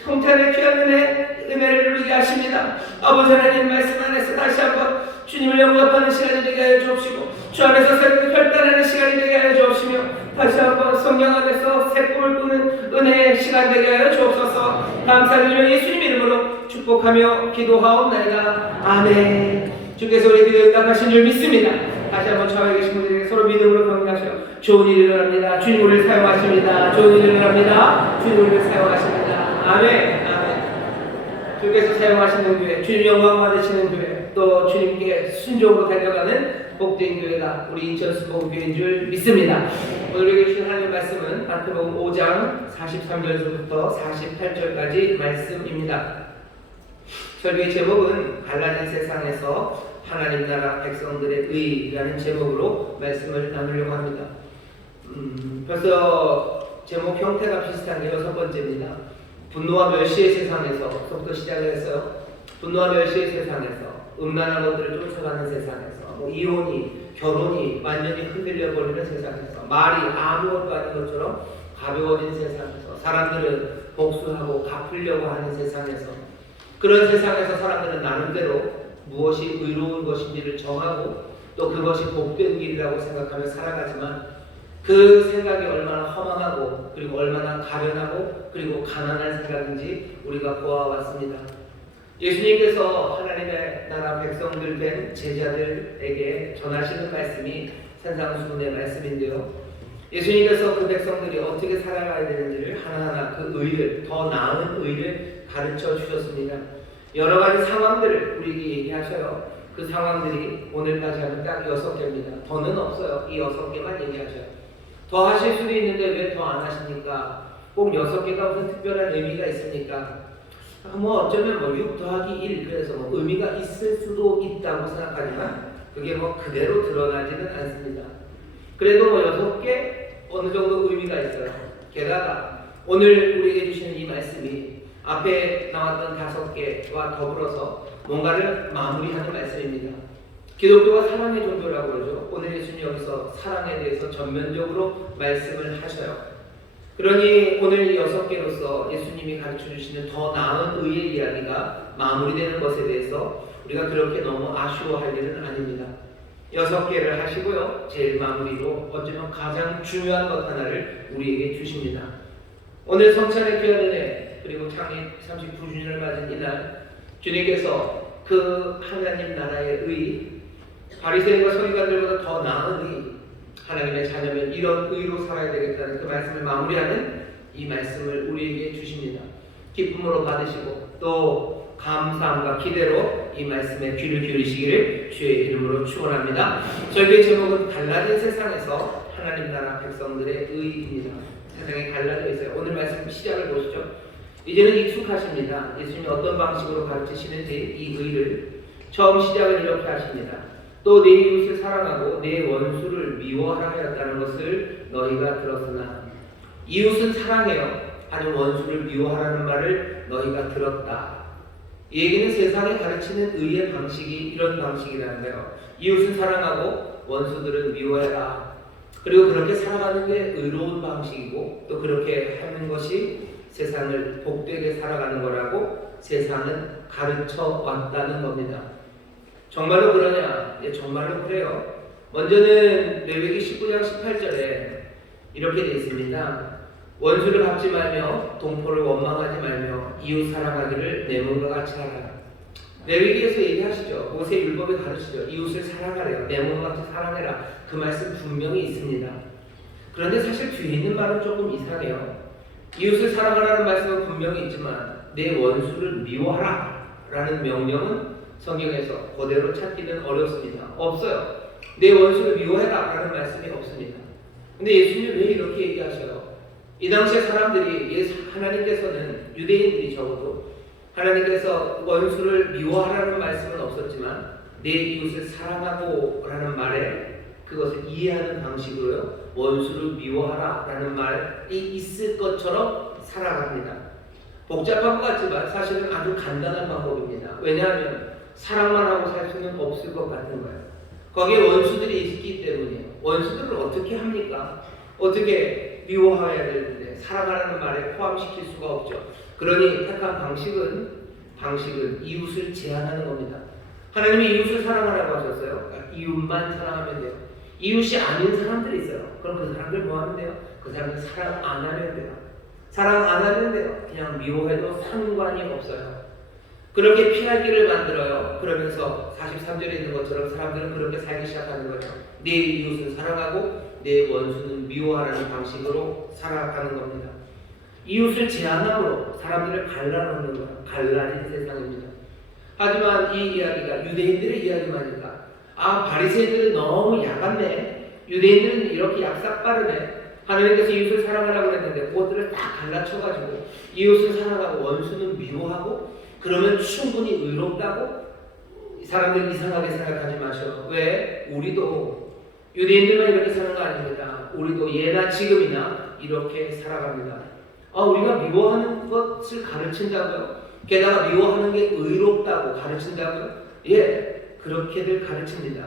성찬의 귀한 은혜를 누리게 하십니다. 아버지 하나님 말씀 안에서 다시 한번 주님을 영접하는 시간이 되게 하여 주옵시고 주 안에서 새롭게 결단하는 시간이 되게 하여 주옵시며 다시 한번 성령 안에서 새 꿈을 꾸는 은혜의 시간 되게 하여 주옵소서. 감사드리며 예수님 이름으로 축복하며 기도하옵나이다. 아멘. 주께서 우리 기도에 응답하신 줄 믿습니다. 다시 한번 좌우에 계신 분들에게 서로 믿음으로 경배하시어 좋은 일을 합니다. 주님 우리를 사용하십니다. 좋은 일을 합니다. 주님 우리를 사용하십니다. 아멘. 아멘. 주께서 사용하시는 교회, 주님 영광 받으시는 교회, 또 주님께 순종으로 달려가는 복된 교회가 우리 인천 수복교회인 줄 믿습니다. 오늘 우리에게 주신 하나님의 말씀은 마태복음 5장 43절에서부터 48절까지 말씀입니다. 설교의 제목은 갈라진 세상에서 하나님 나라 백성들의 의라는 제목으로 말씀을 나누려고 합니다. 벌써 제목 형태가 비슷한 게 6번째입니다. 분노와 멸시의 세상에서부터 시작을 했어요. 분노와 멸시의 세상에서, 음란한 것들을 쫓아가는 세상에서, 이혼이, 결혼이 완전히 흔들려 버리는 세상에서, 말이 아무것도 아닌 것처럼 가벼워진 세상에서, 사람들은 복수하고 갚으려고 하는 세상에서, 그런 세상에서 사람들은 나름대로 무엇이 의로운 것인지를 정하고 또 그것이 복된 길이라고 생각하며 살아가지만 그 생각이 얼마나 허망하고 그리고 얼마나 가련하고 그리고 가난한 생각인지 우리가 보아왔습니다. 예수님께서 하나님의 나라 백성들 된 제자들에게 전하시는 말씀이 산상수훈의 말씀인데요. 예수님께서 그 백성들이 어떻게 살아가야 되는지를 하나하나 그 의를, 더 나은 의를 가르쳐 주셨습니다. 여러 가지 상황들을 우리에게 얘기하셔요. 그 상황들이 오늘까지 하면 딱 6개입니다. 더는 없어요. 이 6개만 얘기하셔요. 더 하실 수도 있는데 왜 더 안 하십니까? 꼭 6개가 무슨 특별한 의미가 있습니까? 어쩌면 6 더하기 1 그래서 의미가 있을 수도 있다고 생각하지만 그게 그대로 드러나지는 않습니다. 그래도 6개 어느 정도 의미가 있어요. 게다가 오늘 우리에게 주시는 이 말씀이 앞에 나왔던 5개와 더불어서 뭔가를 마무리하는 말씀입니다. 기독교가 사랑의 종교라고 그러죠. 오늘 예수님 여기서 사랑에 대해서 전면적으로 말씀을 하셔요. 그러니 오늘 6개로서 예수님이 가르쳐 주시는 더 나은 의의 이야기가 마무리되는 것에 대해서 우리가 그렇게 너무 아쉬워할 일은 아닙니다. 6개를 하시고요. 제일 마무리로 어쩌면 가장 중요한 것 하나를 우리에게 주십니다. 오늘 성찬의 귀한 은혜 그리고 창립 39주년을 맞은 이날 주님께서 그 하나님 나라의 의, 바리새인과 서기관들보다 더 나은 의, 하나님의 자녀면 이런 의로 살아야 되겠다는 그 말씀을 마무리하는 이 말씀을 우리에게 주십니다. 기쁨으로 받으시고 또 감사함과 기대로 이 말씀에 귀를 기울이시기를 주의 이름으로 축원합니다. 저희의 제목은 달라진 세상에서 하나님 나라 백성들의 의입니다. 세상에 갈라져 있어요. 오늘 말씀 시작을 보시죠. 이제는 익숙하십니다. 예수님이 어떤 방식으로 가르치시는지 이 의를 처음 시작을 이렇게 하십니다. 또 내 이웃을 사랑하고 내 원수를 미워하라 하였다는 것을 너희가 들었으나 이웃은 사랑해요. 하지만 원수를 미워하라는 말을 너희가 들었다. 이 얘기는 세상에 가르치는 의의 방식이 이런 방식이라는 거예요. 이웃은 사랑하고 원수들은 미워해라. 그리고 그렇게 살아가는 게 의로운 방식이고 또 그렇게 하는 것이 세상을 복되게 살아가는 거라고 세상은 가르쳐 왔다는 겁니다. 정말로 그러냐? 예, 정말로 그래요. 먼저는 레위기 19장 18절에 이렇게 되어 있습니다. 원수를 갚지 말며 동포를 원망하지 말며 이웃 사랑하기를 내 몸과 같이 하라. 레위기에서 얘기하시죠. 모세 율법에 가르치죠. 이웃을 사랑하래요. 내 몸과 같이 사랑해라. 그 말씀 분명히 있습니다. 그런데 사실 뒤에 있는 말은 조금 이상해요. 이웃을 사랑하라는 말씀은 분명히 있지만 내 원수를 미워하라 라는 명령은 성경에서 그대로 찾기는 어렵습니다. 없어요. 내 원수를 미워해라 라는 말씀이 없습니다. 근데 예수님이 왜 이렇게 얘기하셔요? 이 당시에 사람들이 하나님께서는 유대인들이 적어도 하나님께서 원수를 미워하라는 말씀은 없었지만 내 이웃을 사랑하고 라는 말에 그것을 이해하는 방식으로요. 원수를 미워하라 라는 말이 있을 것처럼 살아갑니다. 복잡한 것 같지만 사실은 아주 간단한 방법입니다. 왜냐하면 사랑만 하고 살 수는 없을 것 같은 거예요. 거기에 원수들이 있기 때문이에요. 원수들을 어떻게 합니까? 어떻게 미워해야 되는데 사랑하라는 말에 포함시킬 수가 없죠. 그러니 택한 방식은 이웃을 제한하는 겁니다. 하나님이 이웃을 사랑하라고 하셨어요. 그러니까 이웃만 사랑하면 돼요. 이웃이 아닌 사람들이 있어요. 그럼 그 사람들 뭐 하면 돼요? 그 사람들 사랑 안 하면 돼요. 사랑 안 하면 돼요. 그냥 미워해도 상관이 없어요. 그렇게 피할 길을 만들어요. 그러면서 43절에 있는 것처럼 사람들은 그렇게 살기 시작하는 거죠. 내 이웃을 사랑하고 내 원수는 미워하라는 방식으로 살아가는 겁니다. 이웃을 제한함으로 사람들을 갈라놓는 거예요. 갈라진 세상입니다. 하지만 이 이야기가 유대인들의 이야기만이니까 바리새인들은 너무 야같네. 유대인들은 이렇게 약삭 빠르네. 하나님께서 이웃을 사랑하라고 했는데 그것들을 딱 갈라쳐가지고 이웃을 사랑하고 원수는 미워하고 그러면 충분히 의롭다고 사람들 이상하게 생각하지 마셔. 왜? 우리도 유대인들만 이렇게 사는 거 아닙니다. 우리도 예나 지금이나 이렇게 살아갑니다. 우리가 미워하는 것을 가르친다고요? 게다가 미워하는 게 의롭다고 가르친다고요? 예, 그렇게들 가르칩니다.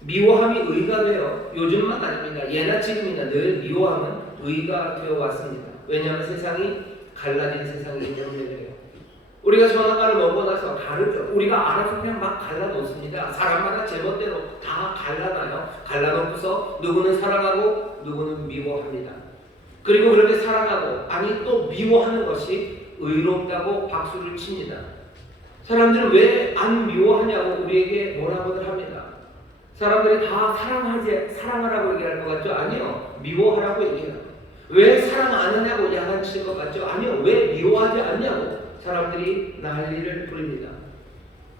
미워함이 의가 돼요. 요즘만 아닙니다. 예나 지금이나 늘 미워함은 의가 되어 왔습니다. 왜냐하면 세상이 갈라진 세상이기 때문에 그래요. 우리가 선악과를 먹고 나서 다르죠. 우리가 알아서 그냥 막 갈라놓습니다. 사람마다 제멋대로 다 갈라놔요. 갈라놓고서 누구는 사랑하고 누구는 미워합니다. 그리고 그렇게 사랑하고 아니 또 미워하는 것이 의롭다고 박수를 칩니다. 사람들은 왜 안 미워하냐고 우리에게 뭐라고들 합니다. 사람들이 다 사랑하라고 얘기할 것 같죠? 아니요. 미워하라고 얘기해요. 왜 사랑 안 하냐고 야단칠 것 같죠? 아니요. 왜 미워하지 않냐고 사람들이 난리를 부립니다.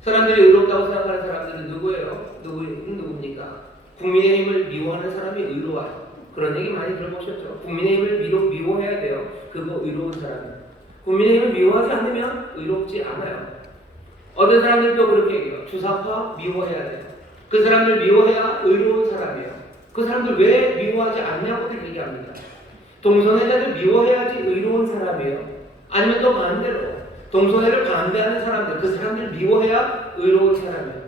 사람들이 의롭다고 생각하는 사람들은 누구예요? 누굽니까? 국민의힘을 미워하는 사람이 의로워요. 그런 얘기 많이 들어보셨죠? 국민의힘을 미워해야 돼요. 그거 의로운 사람이에요. 국민의힘을 미워하지 않으면 의롭지 않아요. 어떤 사람들도 그렇게 얘기해요. 주사파 미워해야 돼요. 그 사람들 미워해야 의로운 사람이에요. 그 사람들 왜 미워하지 않냐고들 얘기합니다. 동성애자들 미워해야지 의로운 사람이에요. 아니면 또 반대로 동성애를 반대하는 사람들, 그 사람들 미워해야 의로운 사람이에요.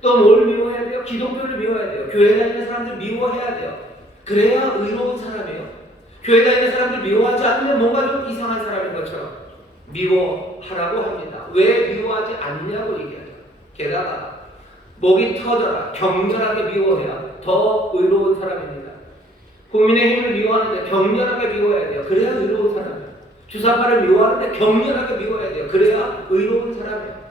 또 뭘 미워해야 돼요? 기독교를 미워해야 돼요. 교회 다니는 사람들 미워해야 돼요. 그래야 의로운 사람이에요. 교회 다니는 사람들 미워하지 않으면 뭔가 좀 이상한 사람인 것처럼 미워하라고 합니다. 왜 미워하지 않냐고 얘기해요. 게다가 목이 터져라 격렬하게 미워해야 더 의로운 사람입니다. 국민의힘을 미워하는데 격렬하게 미워해야 돼요. 그래야 의로운 사람이에요. 주사파를 미워하는데 격렬하게 미워해야 돼요. 그래야 의로운 사람이에요.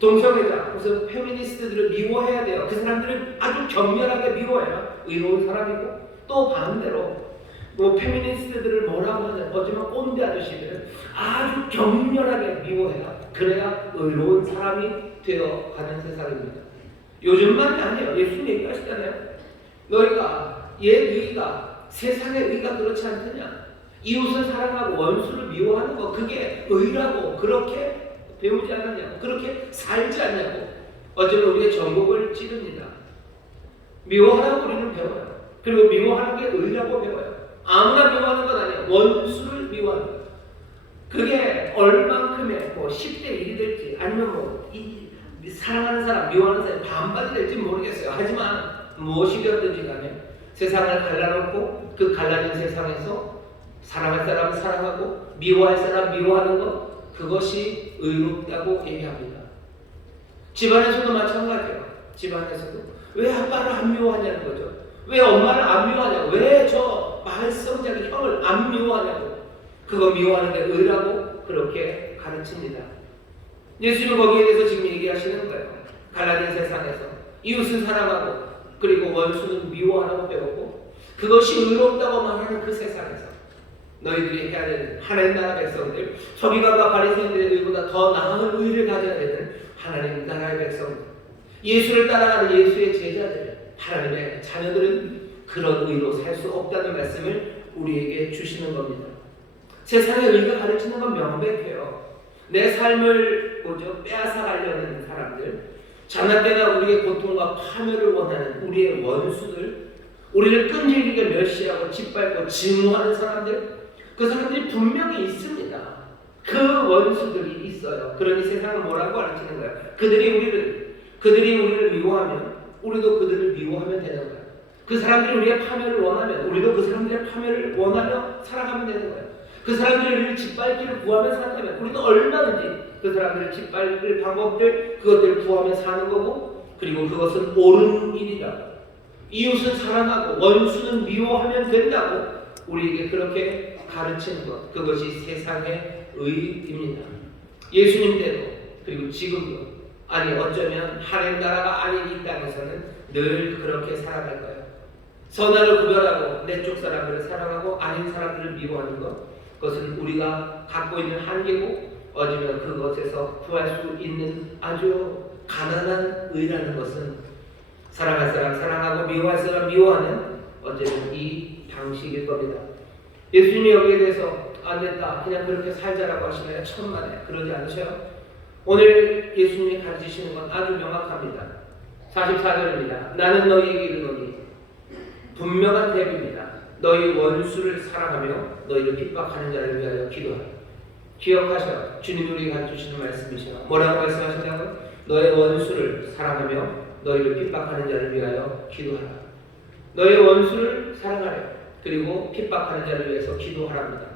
동성애자, 무슨 페미니스트들을 미워해야 돼요. 그 사람들을 아주 격렬하게 미워해야 의로운 사람이고 또 반대로 페미니스트들을 뭐라고 하냐 어쩌면 꼰대 아저씨들은 아주 격렬하게 미워해야 그래야 의로운 사람이 되어가는 세상입니다. 요즘만이 아니에요. 예수님 얘기하시잖아요. 너희가 옛 의가 세상의 의가 그렇지 않느냐. 이웃을 사랑하고 원수를 미워하는 거 그게 의라고 그렇게 배우지 않았냐고 그렇게 살지 않냐고 어쩌면 우리의 전곡을 찌릅니다. 미워하라고 우리는 배워요. 그리고 미워하는 게 의라고 배워요. 아무나 미워하는 건 아니에요. 원수를 미워하는 거. 그게 얼만큼의 10대 1이 될지 아니면 사랑하는 사람, 미워하는 사람이 반반이 될지 모르겠어요. 하지만 무엇이 되었든지 간에 세상을 갈라놓고 그 갈라진 세상에서 사랑할 사람 사랑하고 미워할 사람 미워하는 것 그것이 의롭다고 얘기합니다. 집안에서도 마찬가지예요. 집안에서도 왜 아빠를 안 미워하냐는 거죠. 왜 엄마를 안 미워하냐고 왜 저 말썽자기 형을 안 미워하냐고 그거 미워하는 게 의라고 그렇게 가르칩니다. 예수님은 거기에 대해서 지금 얘기하시는 거예요. 갈라진 세상에서 이웃을 사랑하고 그리고 원수는 미워하라고 배웠고 그것이 의롭다고 말하는 그 세상에서 너희들이 해야 되는 하나님 나라 백성들 서기관과 바리새인들의 의보다 더 나은 의를 가져야 되는 하나님 나라의 백성들 예수를 따라가는 예수의 제자들 하나님의 자녀들은 그런 의로 살 수 없다는 말씀을 우리에게 주시는 겁니다. 세상의 의가 가르치는 건 명백해요. 내 삶을 빼앗아가려는 사람들 자나때나 우리의 고통과 파멸을 원하는 우리의 원수들 우리를 끈질기게 멸시하고 짓밟고 증오하는 사람들 그 사람들이 분명히 있습니다. 그 원수들이 있어요. 그러니 세상은 뭐라고 가르치는 거예요? 그들이 우리를 미워하면 우리도 그들을 미워하면 되는 거예요. 그 사람들이 우리의 파멸을 원하면 우리도 그 사람들의 파멸을 원하며 살아가면 되는 거예요. 그 사람들이 우리를 짓밟기를 구하며 산다면 우리도 얼마든지 그 사람들을 짓밟을 방법들 그것들을 구하며 사는 거고 그리고 그것은 옳은 일이다. 이웃은 사랑하고 원수는 미워하면 된다고 우리에게 그렇게 가르치는 것 그것이 세상의 의입니다. 예수님 때도 그리고 지금도 아니 어쩌면 하나님 나라가 아닌 이 땅에서는 늘 그렇게 살아갈 거예요. 선악을 구별하고 내 쪽 사람들을 사랑하고 아닌 사람들을 미워하는 것 그것은 우리가 갖고 있는 한계고 어쩌면 그것에서 구할 수 있는 아주 가난한 의라는 것은 사랑할 사람 사랑하고 미워할 사람 미워하는 어쩌면 이 방식일 겁니다. 예수님이 여기에 대해서 안 됐다 그냥 그렇게 살자라고 하시나요? 천만에 그러지 않으셔요. 오늘 예수님이 가르치시는 건 아주 명확합니다. 44절입니다. 나는 너희에게 이르노니 분명한 대비입니다. 너희 원수를 사랑하며 너희를 핍박하는 자를 위하여 기도하라. 기억하셔. 주님이 우리에게 가르치시는 말씀이시라. 뭐라고 말씀하신다고요? 너의 원수를 사랑하며 너희를 핍박하는 자를 위하여 기도하라. 너의 원수를 사랑하라. 그리고 핍박하는 자를 위해서 기도하랍니다.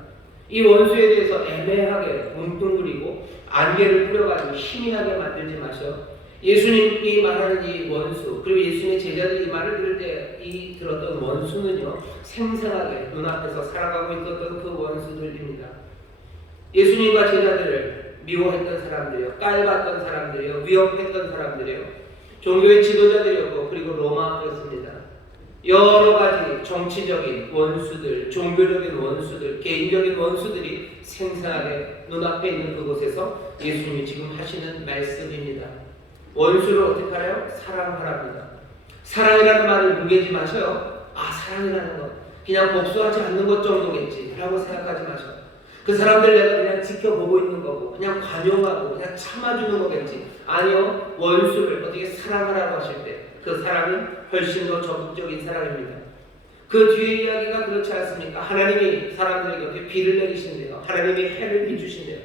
이 원수에 대해서 애매하게 뭉뚱그리고 안개를 뿌려가지고 희미하게 만들지 마셔. 예수님이 말하는 이 원수, 그리고 예수님의 제자들이 이 말을 들을 때 이 들었던 원수는요, 생생하게 눈앞에서 살아가고 있었던 그 원수들입니다. 예수님과 제자들을 미워했던 사람들이요, 깔봤던 사람들이요, 위협했던 사람들이요, 종교의 지도자들이었고, 그리고 로마였습니다. 여러 가지 정치적인 원수들, 종교적인 원수들, 개인적인 원수들이 생생하게 눈앞에 있는 그곳에서 예수님이 지금 하시는 말씀입니다. 원수를 어떻게 하래요? 사랑하랍니다. 사랑이라는 말을 무게지 마셔요. 아, 사랑이라는 것 그냥 복수하지 않는 것 정도겠지 라고 생각하지 마셔. 그 사람들 내가 그냥 지켜보고 있는 거고 그냥 관용하고 그냥 참아주는 거겠지. 아니요. 원수를 어떻게 사랑하라고 하실 때 그 사랑은 훨씬 더 적극적인 사랑입니다. 그 뒤에 이야기가 그렇지 않습니까? 하나님이 사람들에게 어떻게 비를 내리신대요. 하나님이 해를 비추신대요.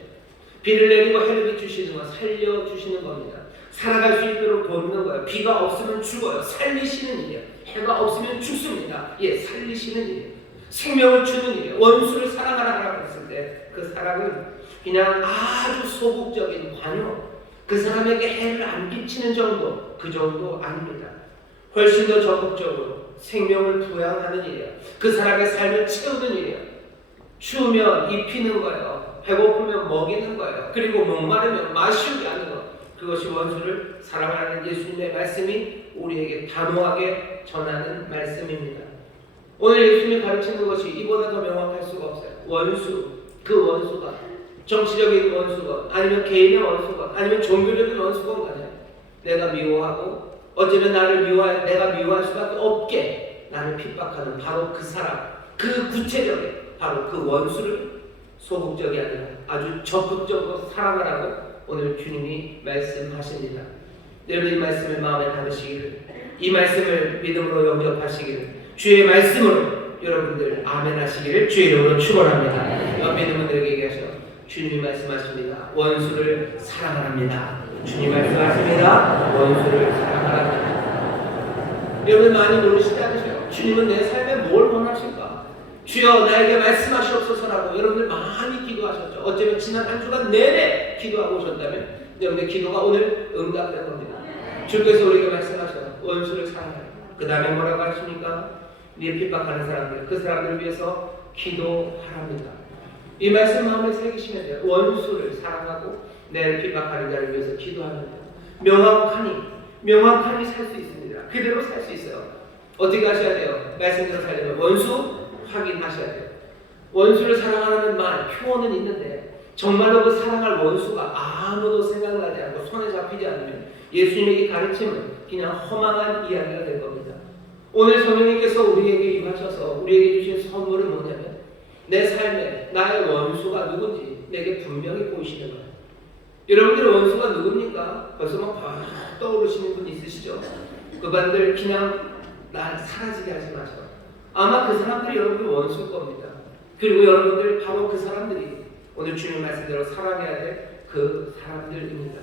비를 내리고 해를 비추시는 건 살려주시는 겁니다. 살아갈 수 있도록 돕는 거예요. 비가 없으면 죽어요. 살리시는 일이에요. 해가 없으면 죽습니다. 예, 살리시는 일이에요. 생명을 주는 일이에요. 원수를 사랑하라고 했을 때 그 사랑은 그냥 아주 소극적인 관용, 그 사람에게 해를 안 끼치는 정도, 그 정도 아닙니다. 훨씬 더 적극적으로 생명을 부양하는 일이에요. 그 사람의 삶을 채우는 일이에요. 추우면 입히는 거예요. 배고프면 먹이는 거예요. 그리고 목마르면 마시게 하는 거. 그것이 원수를 사랑하는 예수님의 말씀이 우리에게 단호하게 전하는 말씀입니다. 오늘 예수님이 가르치는 것이 이보다 더 명확할 수가 없어요. 원수, 그 원수가 정치적인 원수건 아니면 개인의 원수건 아니면 종교적인 원수건 간에 내가 미워하고 어쩌면 나를 미워해 내가 미워할 수밖에 없게 나를 핍박하는 바로 그 사람, 그 구체적인 바로 그 원수를 소극적이 아니라 아주 적극적으로 사랑하라고 오늘 주님이 말씀하십니다. 여러분 이 말씀을 마음에 담으시기를, 이 말씀을 믿음으로 영접하시기를, 주의 말씀으로 여러분들 아멘 하시기를 주의 이름으로 축원합니다. 옆에 있는 분들에게 얘기하셔. 주님이 말씀하십니다. 원수를 사랑하랍니다. 주님 말씀하십니다. 원수를 사랑하랍니다. 여러분 많이 모르시지 않으세요? 주님은 내 삶에 뭘 원하실까? 주여 나에게 말씀하시옵소서라고 여러분들 많이 기도하셨죠. 어쩌면 지난 한 주간 내내 기도하고 오셨다면 여러분의 기도가 오늘 응답된 겁니다. 주께서 우리에게 말씀하셔요. 원수를 사랑하라. 그 다음에 뭐라고 하십니까? 네 핍박하는 사람들, 그 사람들을 위해서 기도하랍니다. 이 말씀 마음에 새기시면 돼요. 원수를 사랑하고 내 핍박하는 자를 위해서 기도하면 돼요. 명확하니 살 수 있습니다. 그대로 살 수 있어요. 어떻게 하셔야 돼요? 말씀대로 살려면 원수 확인하셔야 돼요. 원수를 사랑하는 말, 표현은 있는데 정말로 그 사랑할 원수가 아무도 생각나지 않고 손에 잡히지 않으면 예수님에게 가르침은 그냥 허망한 이야기가 될 겁니다. 오늘 성령님께서 우리에게 임하셔서 우리에게 주신 선물은 뭐냐면 내 삶에 나의 원수가 누군지 내게 분명히 보이시는 거예요. 여러분들의 원수가 누굽니까? 벌써 막 떠오르시는 분 있으시죠? 그분들 그냥 날 사라지게 하지 마셔. 아마 그 사람들이 여러분들 원수일 겁니다. 그리고 여러분들 바로 그 사람들이 오늘 주님 말씀대로 사랑해야 될 그 사람들입니다.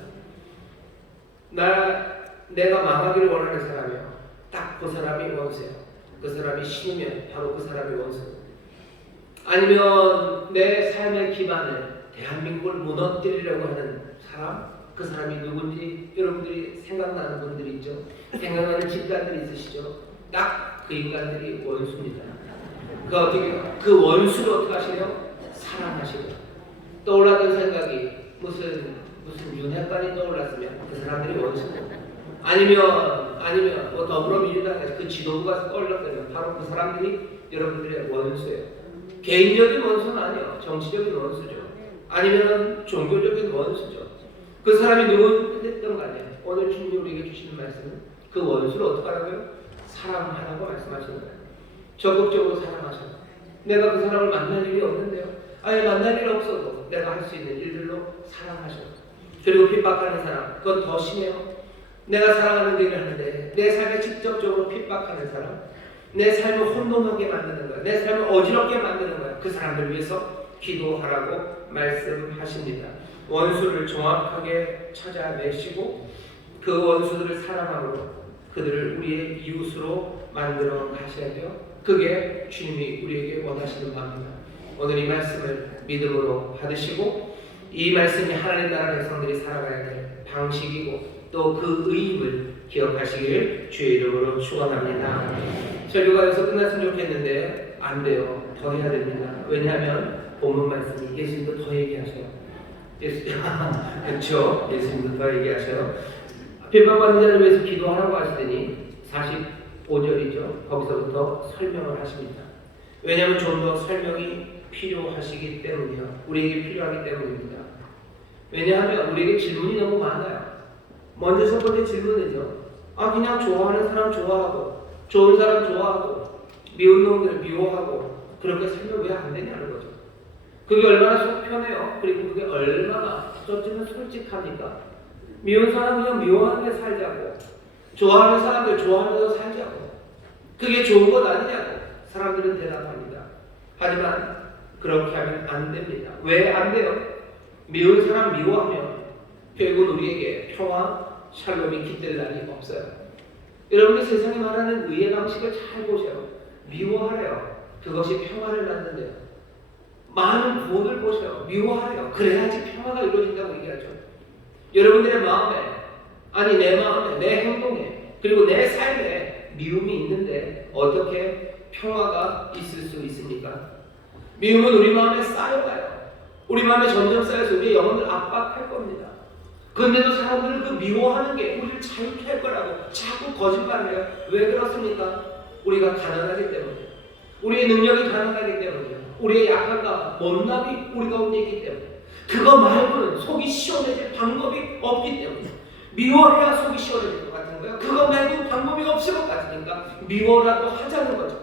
내가 망하기를 원하는 사람이요. 딱 그 사람이 원수예요. 그 사람이 신이면 바로 그 사람이 원수예요. 아니면 내 삶의 기반을 대한민국을 무너뜨리려고 하는 사람, 그 사람이 누군지 여러분들이 생각나는 분들이 있죠. 생각나는 집단들이 있으시죠. 딱 그 인간들이 원수입니다. 그 원수를 어떻게 하시려? 사랑하시려. 떠올랐던 생각이 무슨 윤핵관이 떠올랐으면 그 사람들이 원수고, 아니면 뭐 더불어민주당에서 그 지도부가 떠올랐다면 바로 그 사람들이 여러분들의 원수예요. 개인적인 원수는 아니에요. 정치적인 원수죠. 아니면 종교적인 원수죠. 그 사람이 누구였던 간에 오늘 주님이 우리에게 주시는 말씀은 그 원수를 어떻게 하라고요? 사랑하라고 말씀하시는 거예요. 적극적으로 사랑하셔. 내가 그 사람을 만날 일이 없는데요. 아예 만날 일 없어도 내가 할 수 있는 일들로 사랑하셔. 그리고 핍박하는 사람, 그건 더 심해요. 내가 사랑하는 일을 하는데 내 삶에 직접적으로 핍박하는 사람, 내 삶을 혼돈하게 만드는 거야, 내 삶을 어지럽게 만드는 거야. 그 사람들 위해서 기도하라고 말씀하십니다. 원수를 정확하게 찾아내시고 그 원수들을 사랑함으로 그들을 우리의 이웃으로 만들어 가셔야 돼요. 그게 주님이 우리에게 원하시는 바입니다. 오늘 이 말씀을 믿음으로 받으시고 이 말씀이 하나님 나라 백성들이 살아가야 될 방식이고 또 그 의임을 기억하시길 주의 이름으로 축원합니다. 설교가 여기서 끝났으면 좋겠는데 안 돼요. 더 해야 됩니다. 왜냐하면 본문 말씀이 예수님도 더 얘기하셔요. 그렇죠? 예수님도 더 얘기하셔요. 핍박받는 자를 위해서 기도하라고 하시더니 45절이죠. 거기서부터 설명을 하십니다. 왜냐하면 좀 더 설명이 필요하시기 때문이요. 우리에게 필요하기 때문입니다. 왜냐하면 우리에게 질문이 너무 많아요. 먼저 첫 번째 질문은요. 그냥 좋아하는 사람 좋아하고 좋은 사람 좋아하고 미운 놈들 미워하고 그렇게 살면 왜 안 되냐는 거죠. 그게 얼마나 속 편해요. 그리고 그게 얼마나 어쩌면 솔직합니까? 미운 사람 그냥 미워하는 데 살자고 좋아하는 사람들 좋아하면서 살자고 그게 좋은 것 아니냐고 사람들은 대답합니다. 하지만 그렇게 하면 안 됩니다. 왜 안 돼요? 미운 사람 미워하면 결국 우리에게 평화, 샬롬이 깃들 날이 없어요. 여러분이 세상에 말하는 의의 방식을 잘 보세요. 미워하래요. 그것이 평화를 만든대요. 많은 구원을 보세요. 미워하래요. 그래야지 평화가 이루어진다고 얘기하죠. 여러분들의 마음에, 아니 내 마음에, 내 행동에, 그리고 내 삶에 미움이 있는데 어떻게 평화가 있을 수 있습니까? 미움은 우리 마음에 쌓여가요. 우리 마음에 점점 쌓여서 우리의 영혼을 압박할 겁니다. 그런데도 사람들은 그 미워하는 게 우리를 자유케 할 거라고 자꾸 거짓말을 해요. 왜 그렇습니까? 우리가 가난하기 때문에, 우리의 능력이 가난하기 때문에, 우리의 약함과 못남이 우리 가운데 있기 때문에, 그거 말고는 속이 시원해질 방법이 없기 때문에, 미워해야 속이 시원해질 것 같은 거예요. 그거 말고 방법이 없을 것 같으니까 미워라도 하자는 거죠.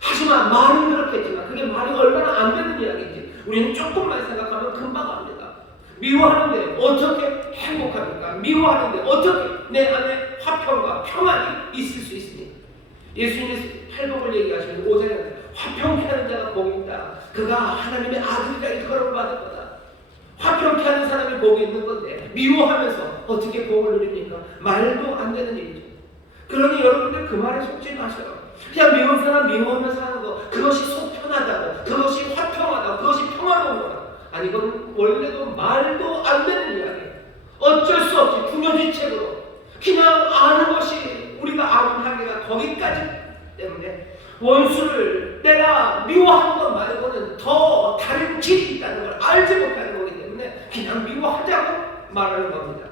하지만 말은 그렇겠지만 그게 말이 얼마나 안 되는 이야기인지 우리는 조금만 생각하면 금방 압니다. 미워하는데 어떻게 행복합니까? 미워하는데 어떻게 내 안에 화평과 평안이 있을 수 있습니까? 예수님이 팔복을 얘기하시는 5장에 화평케 하는 자가 복이 있다. 그가 하나님의 아들이라 일컬음을 받을 거다. 화평케 하는 사람이 복이 있는 건데 미워하면서 어떻게 복을 누립니까? 말도 안 되는 일이죠. 그러니 여러분들 그 말에 속지 마세요. 그냥 미운 사람 미워하면서 하는 거 그것이 속 편하다고, 그것이 화평하다고, 그것이 평화로운 거다. 아니 이건 원래도 말도 안 되는 이야기예요. 어쩔 수 없이 궁여지책으로 그냥 아는 것이 우리가 아는 한계가 거기까지 때문에 원수를 내가 미워하는 것 말고는 더 다른 길이 있다는 걸 알지 못하는 거기 때문에 그냥 미워하자고 말하는 겁니다.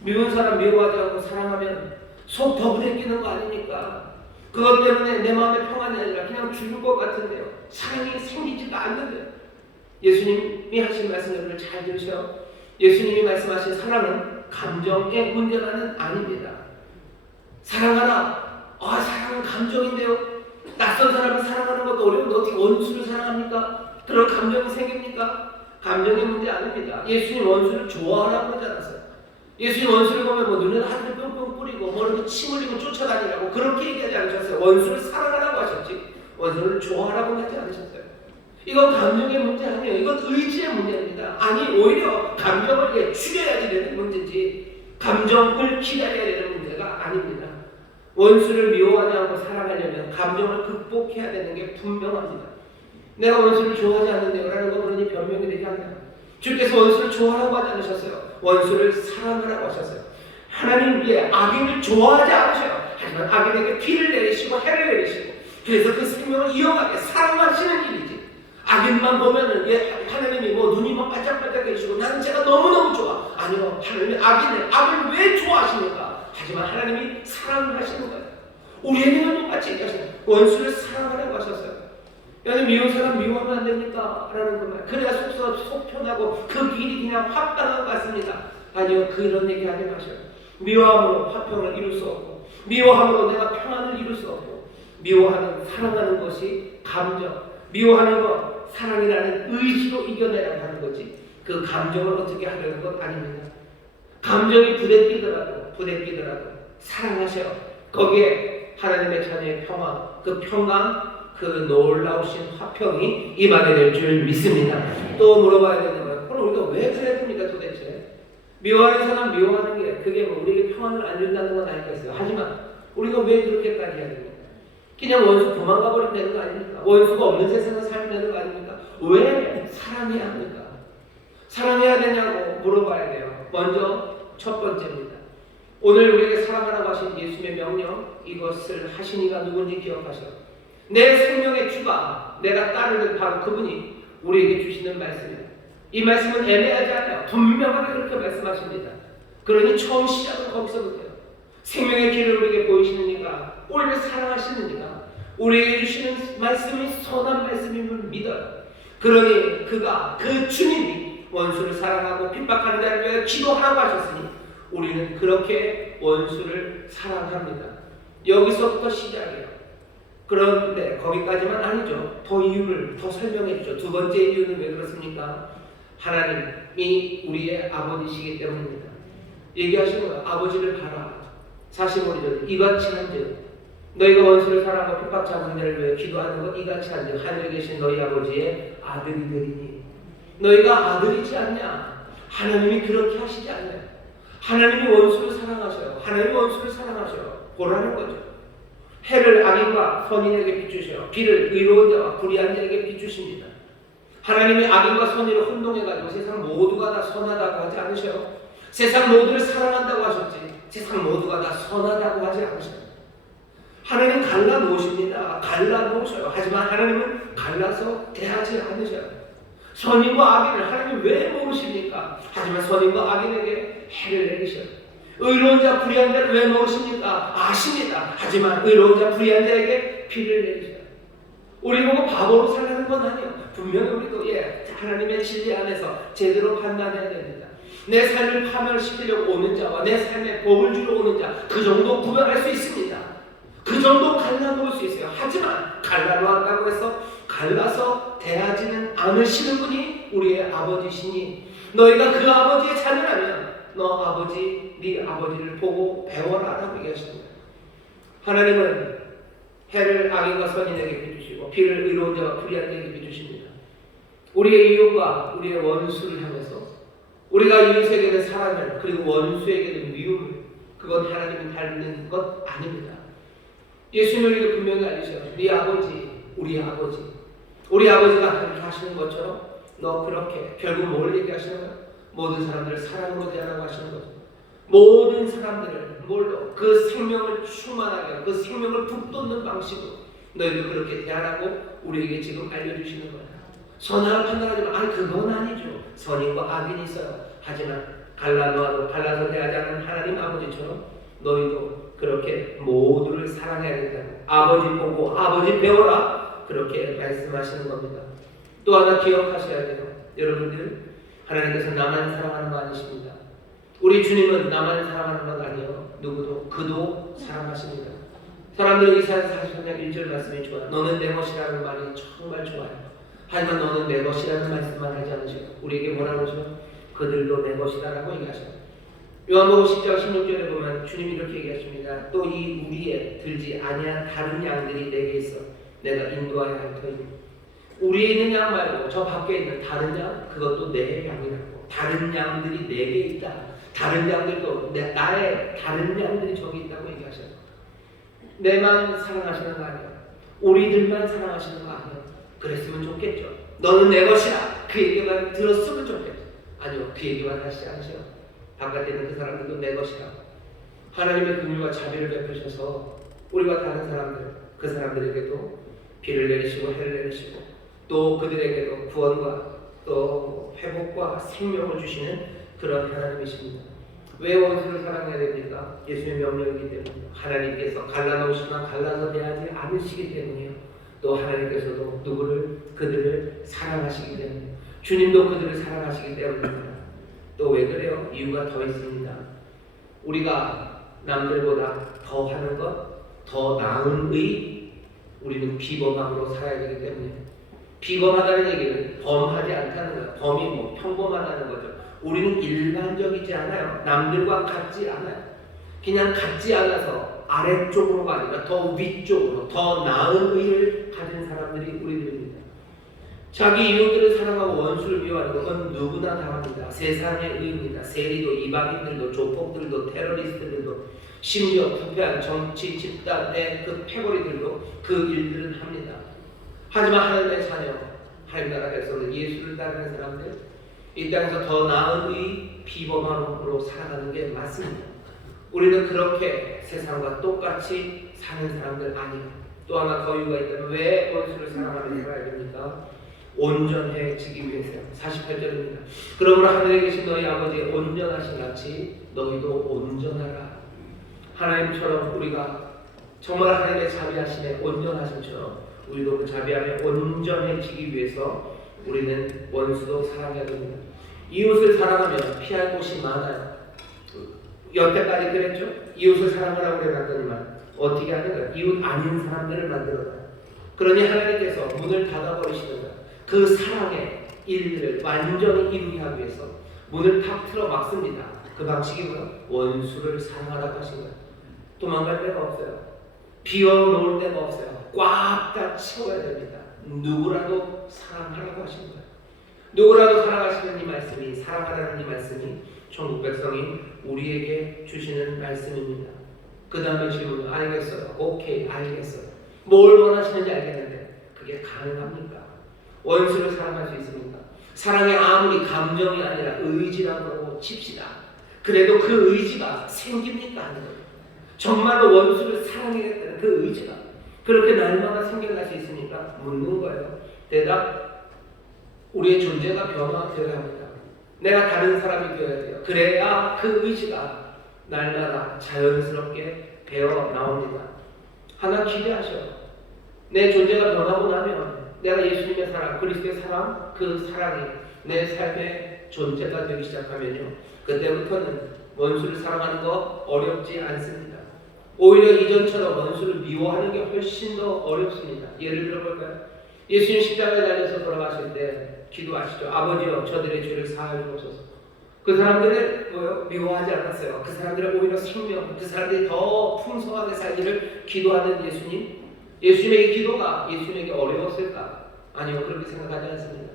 미운 사람 미워하지 않고 사랑하면 속 더 부대끼는 거 아닙니까? 그것 때문에 내 마음의 평안이 아니라 그냥 죽을 것 같은데요. 사랑이 생기지가 않는데요. 예수님이 하신 말씀을 잘 들으셔. 예수님이 말씀하신 사랑은 감정의 문제만은 아닙니다. 사랑하라. 사랑은 감정인데요. 낯선 사람을 사랑하는 것도 어려운데 어떻게 원수를 사랑합니까? 그런 감정이 생깁니까? 감정의 문제 아닙니다. 예수님 원수를 좋아하라고 하지 않았어요. 예수님 원수를 보면 눈에 하늘을 뿅뿅 뿌리고 머리도 침 흘리고 쫓아다니라고 그렇게 얘기하지 않으셨어요. 원수를 사랑하라고 하셨지 원수를 좋아하라고 하지 않으셨어요. 이건 감정의 문제 아니에요. 이건 의지의 문제입니다. 아니 오히려 감정을 추려야지 되는 문제지 감정을 기다려야 되는 문제가 아닙니다. 원수를 미워하지 않고 사랑하려면 감정을 극복해야 되는 게 분명합니다. 내가 원수를 좋아하지 않는데요 라는 건 그러니 변명이 되지 않나요? 주께서 원수를 좋아하라고 하지 않으셨어요. 원수를 사랑하라고 하셨어요. 하나님 위에 악인을 좋아하지 않으셔요. 하지만 악인에게 피를 내리시고 해를 내리시고 그래서 그 생명을 이어가게 사랑하시는 일이지. 악인만 보면은 하나님이 눈이 막 반짝반짝해지고 나는 제가 너무너무 좋아. 아니요. 하나님이 악을 왜 좋아하십니까? 하지만 하나님이 사랑하시는 거예요. 우리에게는 똑같이 얘기하시는 거예요. 원수를 사랑하라고 하셨어요. 여기 미운 사람 미워하면 안 됩니까? 라는 그 말. 그래야 속 편하고 그 길이 그냥 합당한 것 같습니다. 아니요. 그런 얘기 하지 마셔요. 미워함으로 화평을 이룰 수 없고 미워함으로 내가 평안을 이룰 수 없고 미워하는 사랑하는 것이 감정 미워하는 것 사랑이라는 의지로 이겨내라고 하는 거지 그 감정을 어떻게 하려는 건 아닙니다. 감정이 부대끼더라도 사랑하셔. 거기에 하나님의 자녀의 평화, 그 평강, 그 놀라우신 화평이 임하게 될 줄 믿습니다. 또 물어봐야 되는 거예요. 그럼 우리가 왜 그래야 됩니까 도대체? 미워하는 사람 미워하는 게 그게 뭐 우리에게 평안을 안 준다는 건 아니겠어요. 하지만 우리가 왜 그렇게까지 해야 됩니까? 그냥 원수 도망가 버리면 되는 거 아닙니까? 원수가 없는 세상에 살면 되는 거 아닙니까? 왜 사랑해야 합니까? 사랑해야 되냐고 물어봐야 돼요. 먼저 첫 번째입니다. 오늘 우리에게 사랑하라고 하신 예수님의 명령, 이것을 하신 이가 누군지 기억하셔. 내 생명의 주가 내가 따르는 바로 그분이 우리에게 주시는 말씀입니다. 이 말씀은 애매하지 않아요. 분명하게 그렇게 말씀하십니다. 그러니 처음 시작은 거기서부터요. 생명의 길을 우리에게 보이시는 이가, 우리를 사랑하시는 이가 우리에게 주시는 말씀이 선한 말씀임을 믿어요. 그러니 그가, 그 주님이 원수를 사랑하고 핍박하는 자를 위해 기도하라고 하셨으니 우리는 그렇게 원수를 사랑합니다. 여기서부터 시작이에요. 그런데 거기까지만 아니죠. 더 이유를 더 설명해 주죠. 두 번째 이유는 왜 그렇습니까? 하나님이 우리의 아버지시기 때문입니다. 얘기하신 거예요. 아버지를 봐라. 45절 이같이 한즉 너희가 원수를 사랑하고 핍박하는 자를 위해 기도하는 것 이같이 한즉 하늘에 계신 너희 아버지의 아들이 되리니. 너희가 아들이지 않냐? 하나님이 그렇게 하시지 않나요? 하나님이 원수를 사랑하셔요. 하나님이 원수를 사랑하셔요. 보라는 거죠. 해를 악인과 선인에게 비추셔 비를 의로운 자와 불의한 자에게 비추십니다. 하나님이 악인과 선인을 혼동해가지고 세상 모두가 다 선하다고 하지 않으셔요. 세상 모두를 사랑한다고 하셨지 세상 모두가 다 선하다고 하지 않으셔요. 하나님 갈라놓으십니다. 갈라놓으셔요. 하지만 하나님은 갈라서 대하지 않으셔요. 선인과 악인을 하나님이 왜 모르십니까? 하지만 선인과 악인에게 해를 내리셔요. 의로운 자 불의한 자를 왜 모르십니까? 아십니다. 하지만 의로운 자 불의한 자에게 피를 내리셔요. 우리 보고 바보로 살라는 건 아니에요. 분명히 우리도 하나님의 진리 안에서 제대로 판단해야 됩니다. 내 삶을 파멸시키려고 오는 자와 내 삶에 복을 주러 오는 자, 그 정도 구별할 수 있습니다. 그 정도 갈라놓을 수 있어요. 하지만 갈라놓았다고 해서 갈라서 대하지는 않으시는 분이 우리의 아버지시니 너희가 그 아버지의 자녀라면 너 아버지, 네 아버지를 보고 배워라 라고 얘기하십니다. 하나님은 해를 악인과 선인에게 비추시고 비를 의로운 자와 불의한 자에게 비추십니다. 우리의 이웃과 우리의 원수를 향해서 우리가 이웃에게는 사랑을 그리고 원수에게는 미움을 그건 하나님이 닮는 것 아닙니다. 예수님은 우리에게 분명히 알리셔요. 네 아버지, 우리 아버지 우리 아버지가 그렇게 하시는 것처럼 너 그렇게 결국 뭘 얘기하시는 거예요? 모든 사람들을 사랑으로 대하라고 하시는 거죠. 모든 사람들을 뭘로? 그 생명을 충만하게 그 생명을 북돋는 방식으로 너희도 그렇게 대하라고 우리에게 지금 알려주시는 거예요. 선악을 판단하지만 아니 그건 아니죠. 선인과 악인이 있어요. 하지만 갈라놓아도 갈라서 대하지 않는 하나님 아버지처럼 너희도 그렇게 모두를 사랑해야 된다고 아버지 보고 아버지 배워라 그렇게 말씀하시는 겁니다. 또 하나 기억하셔야 돼요. 여러분들 하나님께서 나만 사랑하는 거 아니십니다. 우리 주님은 나만 사랑하는 건 아니에요. 누구도 그도 사랑하십니다. 사람들은 이사야 43장 1절 말씀이 좋아요. 너는 내 것이라는 말이 정말 좋아요. 하지만 너는 내 것이라는 말씀만 하지 않으시고 우리에게 뭐라고 하죠? 그들도 내 것이다라고 얘기하셔요. 요한복음 10장 16절에 보면 주님이 이렇게 얘기하십니다. 또 이 우리에 들지 아니한 다른 양들이 내게 있어 내가 인도하여 할 터이니 우리에 있는 양 말고 저 밖에 있는 다른 양 그것도 내 양이라고. 다른 양들이 내게 있다. 다른 양들도 나의 다른 양들이 저기 있다고 얘기하셔요. 내만 사랑하시는 거 아니에요. 우리들만 사랑하시는 거 아니에요. 그랬으면 좋겠죠. 너는 내 것이라 그 얘기만 들었으면 좋겠죠. 아니요, 그 얘기만 하시지 않으셔요. 바깥에 있는 그 사람들도 내 것이라. 하나님의 긍휼과 자비를 베푸셔서 우리와 다른 사람들, 그 사람들에게도 비를 내리시고 해를 내리시고 또 그들에게도 구원과 또 회복과 생명을 주시는 그런 하나님이십니다. 왜 원수를 사랑해야 됩니까? 예수의 명령이기 때문에 하나님께서 갈라놓으시거나 갈라서 대하지 않으시기 때문이에요. 또 하나님께서도 누구를 그들을 사랑하시기 때문에 주님도 그들을 사랑하시기 때문입니다. 또 왜 그래요? 이유가 더 있습니다. 우리가 남들보다 더 하는 것, 더 나은 의 우리는 비범함으로 살아야 되기 때문에 비범하다는 얘기는 범하지 않다는 거예요. 범이 뭐 평범하다는 거죠. 우리는 일반적이지 않아요. 남들과 같지 않아요. 그냥 같지 않아서 아래쪽으로가 아니라 더 위쪽으로 더 나은 의를 가진 사람들이 우리들입니다. 자기 이웃들을 사랑하고 원수를 미워하는 것은 누구나 다 합니다. 세상의 의입니다. 세리도, 이방인들도, 조폭들도, 테러리스트들도, 심지어 부패한 정치 집단의 그 패거리들도 그 일들은 합니다. 하지만 하나님의 자녀, 하나님 나라 백성들, 예수를 따르는 사람들, 이 땅에서 더 나은 의, 비범함으로 살아가는 게 맞습니다. 우리는 그렇게 세상과 똑같이 사는 사람들 아니에요. 또 하나 더 이유가 있다면 왜 원수를 사랑하는지 알아야 됩니까? 온전해지기 위해서요. 48절입니다. 그러므로 하늘에 계신 너희 아버지의 온전하신 같이 너희도 온전하라. 하나님처럼 우리가 정말 하나님의 자비하심에 온전하심처럼 우리도 그 자비함에 온전해지기 위해서 우리는 원수도 사랑해야 됩니다. 이웃을 사랑하면 피할 곳이 많아요. 여태까지 그랬죠? 이웃을 사랑하라고 그래놨더니만 어떻게 하는 거예요? 이웃 아닌 사람들을 만들어놔요. 그러니 하나님께서 문을 닫아버리시는 거예요. 그 사랑의 일들을 완전히 이루게 하기 위해서 문을 탁 틀어 막습니다. 그 방식이 뭐예요? 원수를 사랑하라고 하신 거예요. 도망갈 데가 없어요. 비워놓을 데가 없어요. 꽉 다 채워야 됩니다. 누구라도 사랑하라고 하신 거예요. 누구라도 사랑하시는 이 말씀이, 사랑하라는 이 말씀이 천국 백성인 우리에게 주시는 말씀입니다. 그 다음에 질문, 알겠어요. 오케이, 알겠어요. 뭘 원하시는지 알겠는데 그게 가능합니까? 원수를 사랑할 수 있습니까? 사랑이 아무리 감정이 아니라 의지라고 칩시다. 그래도 그 의지가 생깁니까? 하는 거예요. 정말로 원수를 사랑해야겠다는 그 의지가 그렇게 날마다 생겨날 수 있습니까? 묻는 거예요. 대답, 우리의 존재가 변화되어야 합니다. 내가 다른 사람이 되어야 돼요. 그래야 그 의지가 날마다 자연스럽게 배어 나옵니다. 하나 기대하셔요. 내 존재가 변하고 나면 내가 예수님의 사랑, 그리스도의 사랑, 그 사랑이 내 삶의 존재가 되기 시작하면요, 그때부터는 원수를 사랑하는 거 어렵지 않습니다. 오히려 이전처럼 원수를 미워하는 게 훨씬 더 어렵습니다. 예를 들어볼까요? 예수님 십자가에 달려서 돌아가실 때 기도하시죠. 아버지여, 저들의 죄를 사하여 주옵소서. 그 사람들을 미워하지 않았어요. 그 사람들을 오히려 생명, 그 사람들이 더 풍성하게 살기를 기도하는 예수님. 예수님의 이 기도가 예수님에게 어려웠을까? 아니요, 그렇게 생각하지 않습니다.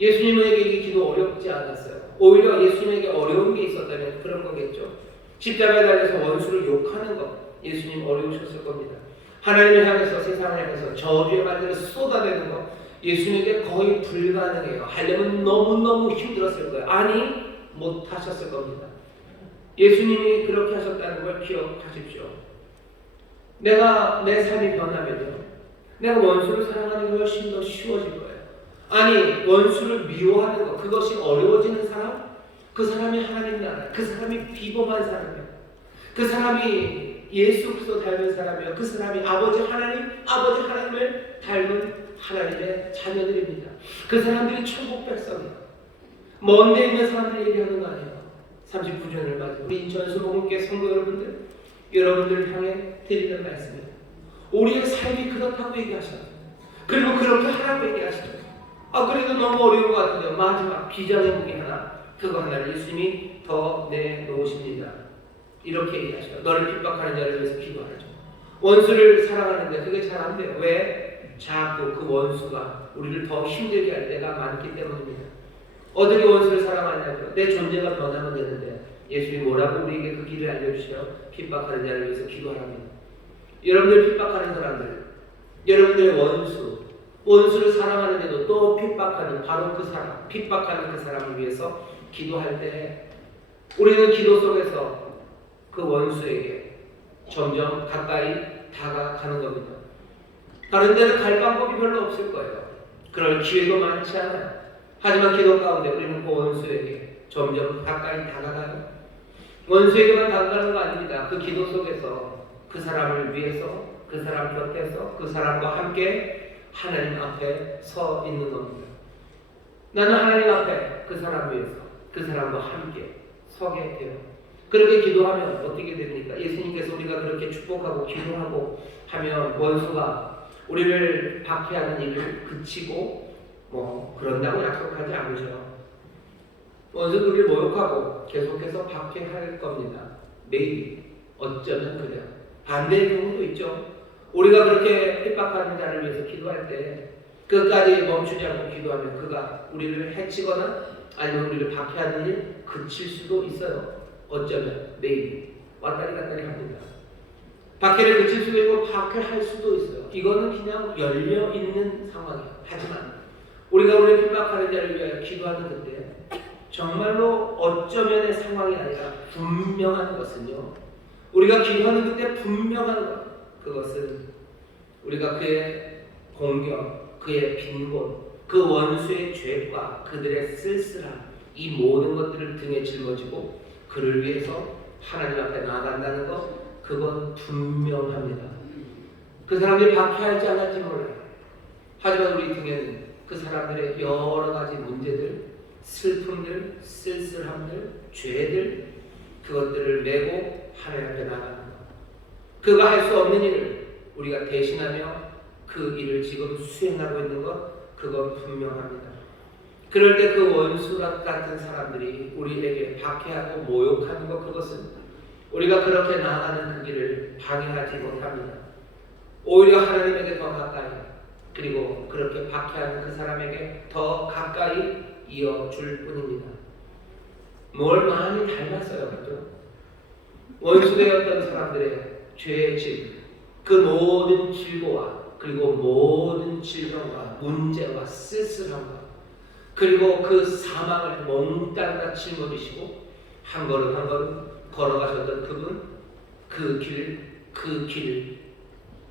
예수님에게 이 기도 어렵지 않았어요. 오히려 예수님에게 어려운 게 있었다면 그런 거겠죠. 십자가에 달려서 원수를 욕하는 것, 예수님 어려우셨을 겁니다. 하나님을 향해서, 세상을 향해서 저주의 말들을 쏟아내는 것, 예수님에게 거의 불가능해요. 하려면 너무너무 힘들었을 거예요. 아니, 못하셨을 겁니다. 예수님이 그렇게 하셨다는 걸 기억하십시오. 내가 내 삶이 변하면요, 내가 원수를 사랑하는 게 훨씬 더 쉬워질 거예요. 아니, 원수를 미워하는 것, 그것이 어려워지는 사람, 그 사람이 하나님 나라, 그 사람이 비범한 사람이에요. 그 사람이 예수 그리스도 닮은 사람이에요. 그 사람이 아버지 하나님을 닮은 하나님의 자녀들입니다. 그 사람들이 천국 백성이에요. 먼데 있는 사람들 얘기하는 거 아니에요. 39주년을 맞아 우리 인천수목원교회 성도 여러분들을 향해 드리는 말씀입니다. 우리의 삶이 그렇다고 얘기하셔요. 그리고 그렇게 하라고 얘기하시죠. 그래도 너무 어려운 것 같은데요. 마지막 비전의 무기 하나, 그거 하나를 예수님이 더 내놓으십니다. 이렇게 얘기하셔요. 너를 핍박하는 자를 위해서 기도하죠. 원수를 사랑하는데 그게 잘 안 돼요. 왜? 자꾸 그 원수가 우리를 더 힘들게 할 때가 많기 때문입니다. 어떻게 원수를 사랑하냐고요? 내 존재가 변하면 되는데 예수님이 뭐라고 우리에게 그 길을 알려주셔요? 핍박하는 자를 위해서 기도하랍니다. 여러분들 핍박하는 사람들, 여러분들의 원수를 사랑하는데도 또 핍박하는 바로 그 사람, 핍박하는 그 사람을 위해서 기도할 때 우리는 기도 속에서 그 원수에게 점점 가까이 다가가는 겁니다. 다른 데는 갈 방법이 별로 없을 거예요. 그럴 기회도 많지 않아요. 하지만 기도 가운데 우리는 그 원수에게 점점 가까이 다가가요. 원수에게만 다가가는 거 아닙니다. 그 기도 속에서 그 사람을 위해서, 그 사람 곁에서, 그 사람과 함께 하나님 앞에 서 있는 겁니다. 나는 하나님 앞에 그 사람 위해서, 그 사람과 함께 서게 돼요. 그렇게 기도하면 어떻게 됩니까? 예수님께서 우리가 그렇게 축복하고 기도하고 하면 원수가 우리를 박해하는 일을 그치고 그런다고 약속하지 않으셔. 원수는 우리를 모욕하고 계속해서 박해할 겁니다. 매일 어쩌면 그래요. 반대의 경우도 있죠. 우리가 그렇게 핍박하는 자를 위해서 기도할 때 끝까지 멈추지 않고 기도하면 그가 우리를 해치거나 아니면 우리를 박해하는 일 그칠 수도 있어요. 어쩌면 매일 왔다리 갔다리 합니다. 박해를 그칠 수도 있고 박해할 수도 있어요. 이거는 그냥 열려 있는 상황이에요. 하지만 우리가 우리를 핍박하는 자를 위하여 기도하는 그때 정말로 어쩌면의 상황이 아니라 분명한 것은요. 우리가 기도하는 그때 분명한 것, 그것은 우리가 그의 공격, 그의 빈곤, 그 원수의 죄과 그들의 쓸쓸함, 이 모든 것들을 등에 짊어지고 그를 위해서 하나님 앞에 나아간다는 것, 그건 분명합니다. 그 사람들이 박해할지 안 할지 몰라요. 하지만 우리 등에는 그 사람들의 여러 가지 문제들, 슬픔들, 쓸쓸함들, 죄들, 그것들을 메고 하나님 앞에 나가는 것. 그가 할 수 없는 일을 우리가 대신하며 그 일을 지금 수행하고 있는 것, 그건 분명합니다. 그럴 때 그 원수 같은 사람들이 우리에게 박해하고 모욕하는 것, 그것은 우리가 그렇게 나아가는 그 길을 방해하지 못합니다. 오히려 하나님에게 더 가까이, 그리고 그렇게 박해하는 그 사람에게 더 가까이 이어줄 뿐입니다. 뭘 많이 닮았어요, 그죠? 원수되었던 사람들의 죄의 질, 그 모든 질고와 그리고 모든 질병과 문제와 쓸쓸함과 그리고 그 사망을 몽땅 짊어지시고 한 걸음 한 걸음 걸어가셨던 그분, 그 길,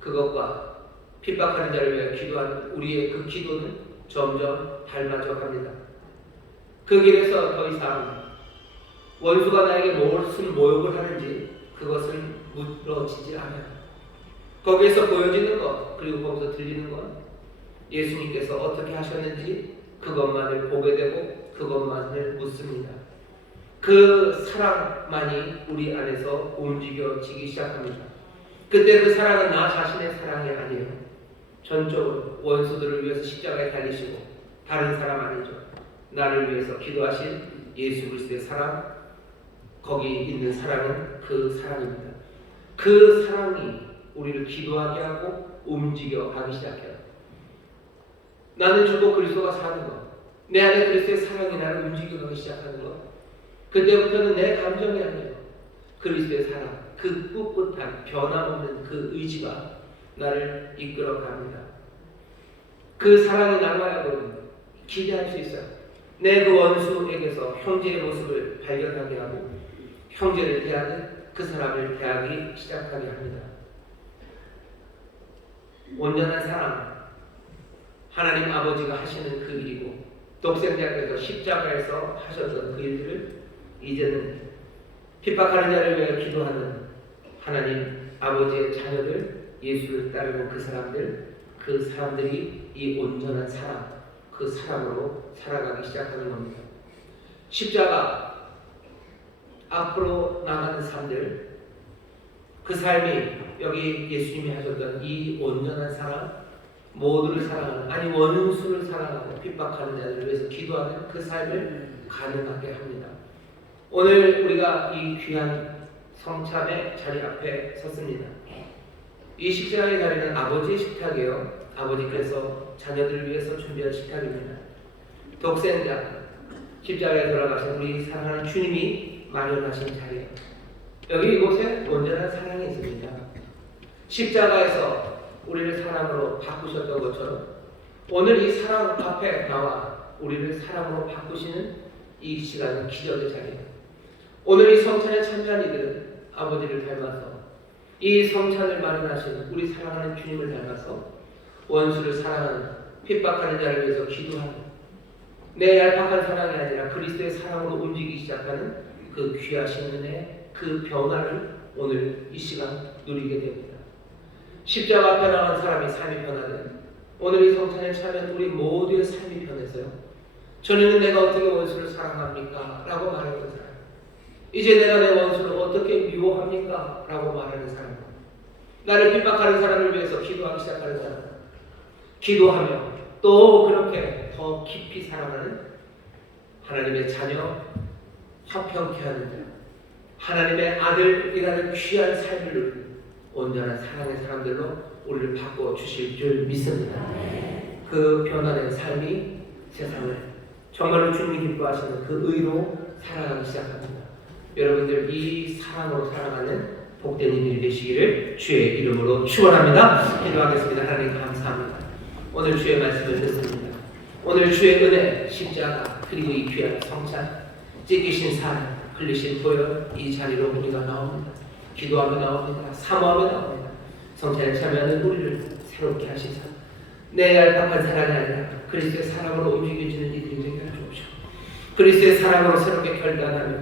그것과 핍박하는 자를 위해 기도하는 우리의 그 기도는 점점 닮아져 갑니다. 그 길에서 더 이상 원수가 나에게 무슨 모욕을 하는지 그것을 물어지지 않아요. 거기에서 보여지는 것, 그리고 거기서 들리는 것, 예수님께서 어떻게 하셨는지 그것만을 보게 되고 그것만을 묻습니다. 그 사랑만이 우리 안에서 움직여지기 시작합니다. 그때 그 사랑은 나 자신의 사랑이 아니에요. 전적으로 원수들을 위해서 십자가에 달리시고 다른 사람 아니죠. 나를 위해서 기도하신 예수 그리스도의 사랑, 거기 있는 사랑은 그 사랑입니다. 그 사랑이 우리를 기도하게 하고 움직여가기 시작해요. 나는 죽고 그리스도가 사는 것, 내 안에 그리스도의 사랑이 나를 움직여가기 시작하는 것, 그때부터는 내 감정이 아니에요. 그리스도의 사랑, 그 꿋꿋한 변함없는 그 의지가 나를 이끌어갑니다. 그 사랑이 나로 하여금 기대할 수 있어요. 내 그 원수에게서 형제의 모습을 발견하게 하고 형제를 대하는 그 사람을 대하기 시작하게 합니다. 온전한 사랑, 하나님 아버지가 하시는 그 일이고 독생자께서 십자가에서 하셨던 그 일들을 이제는 핍박하는 자를 위해 기도하는 하나님 아버지의 자녀들, 예수를 따르는 그 사람들이 이 온전한 사랑, 그 사랑으로 살아가기 시작하는 겁니다. 십자가 앞으로 나가는 삶들, 그 삶이 여기 예수님이 하셨던 이 온전한 사랑, 모두를 사랑하는, 아니 원수를 사랑하고 핍박하는 자들을 위해서 기도하는 그 삶을 가능하게 합니다. 오늘 우리가 이 귀한 성참의 자리 앞에 섰습니다. 이 식사의 자리는 아버지의 식탁이에요. 아버지께서 자녀들을 위해서 준비한 식탁입니다. 독생자, 십자가에 돌아가신 우리 사랑하는 주님이 마련하신 자리예요. 여기 이곳에 온전한 사랑이 있습니다. 십자가에서 우리를 사랑으로 바꾸셨던 것처럼 오늘 이 사랑 앞에 나와 우리를 사랑으로 바꾸시는 이 시간은 기적의 자리예요. 오늘 이 성찬에 참여한 이들은 아버지를 닮아서 이 성찬을 마련하신 우리 사랑하는 주님을 닮아서 원수를 사랑하는, 핍박하는 자를 위해서 기도하는, 내 얄팍한 사랑이 아니라 그리스도의 사랑으로 움직이기 시작하는 그 귀하신 은혜, 그 변화를 오늘 이 시간 누리게 됩니다. 십자가 앞에 나간 사람이 삶이 변화된 오늘 이 성찬에 참여한 우리 모두의 삶이 변해서요. 전에는 내가 어떻게 원수를 사랑합니까? 라고 말하는 사람, 이제 내가 내 원수를 어떻게 미워합니까? 라고 말하는 사람, 나를 핍박하는 사람을 위해서 기도하기 시작하는 사람, 기도하며 또 그렇게 더 깊이 사랑하는 하나님의 자녀 화평케 하는데 하나님의 아들이라는 귀한 삶을 누리는 온전한 사랑의 사람들로 우리를 바꿔 주실 줄 믿습니다. 그 변화된 삶이 세상을 정말로 주님이 기뻐하시는 그 의로 살아가기 시작합니다. 여러분들 이 사랑으로 살아가는 복된 이들이 되시기를 주의 이름으로 축원합니다. 기도하겠습니다. 하나님 감사합니다. 오늘 주의 말씀을 듣습니다. 오늘 주의 은혜, 십자가, 그리고 이 귀한 성찬, 찢기신 살, 흘리신 보혈, 이 자리로 우리가 나옵니다. 기도하며 나옵니다. 사모하며 나옵니다. 성찬에 참여하는 우리를 새롭게 하시사 내 얄팍한 사랑이 아니라 그리스도의 사랑으로 움직여지는 이들이 되게 하여 주옵시고 그리스도의 사랑으로 새롭게 결단하며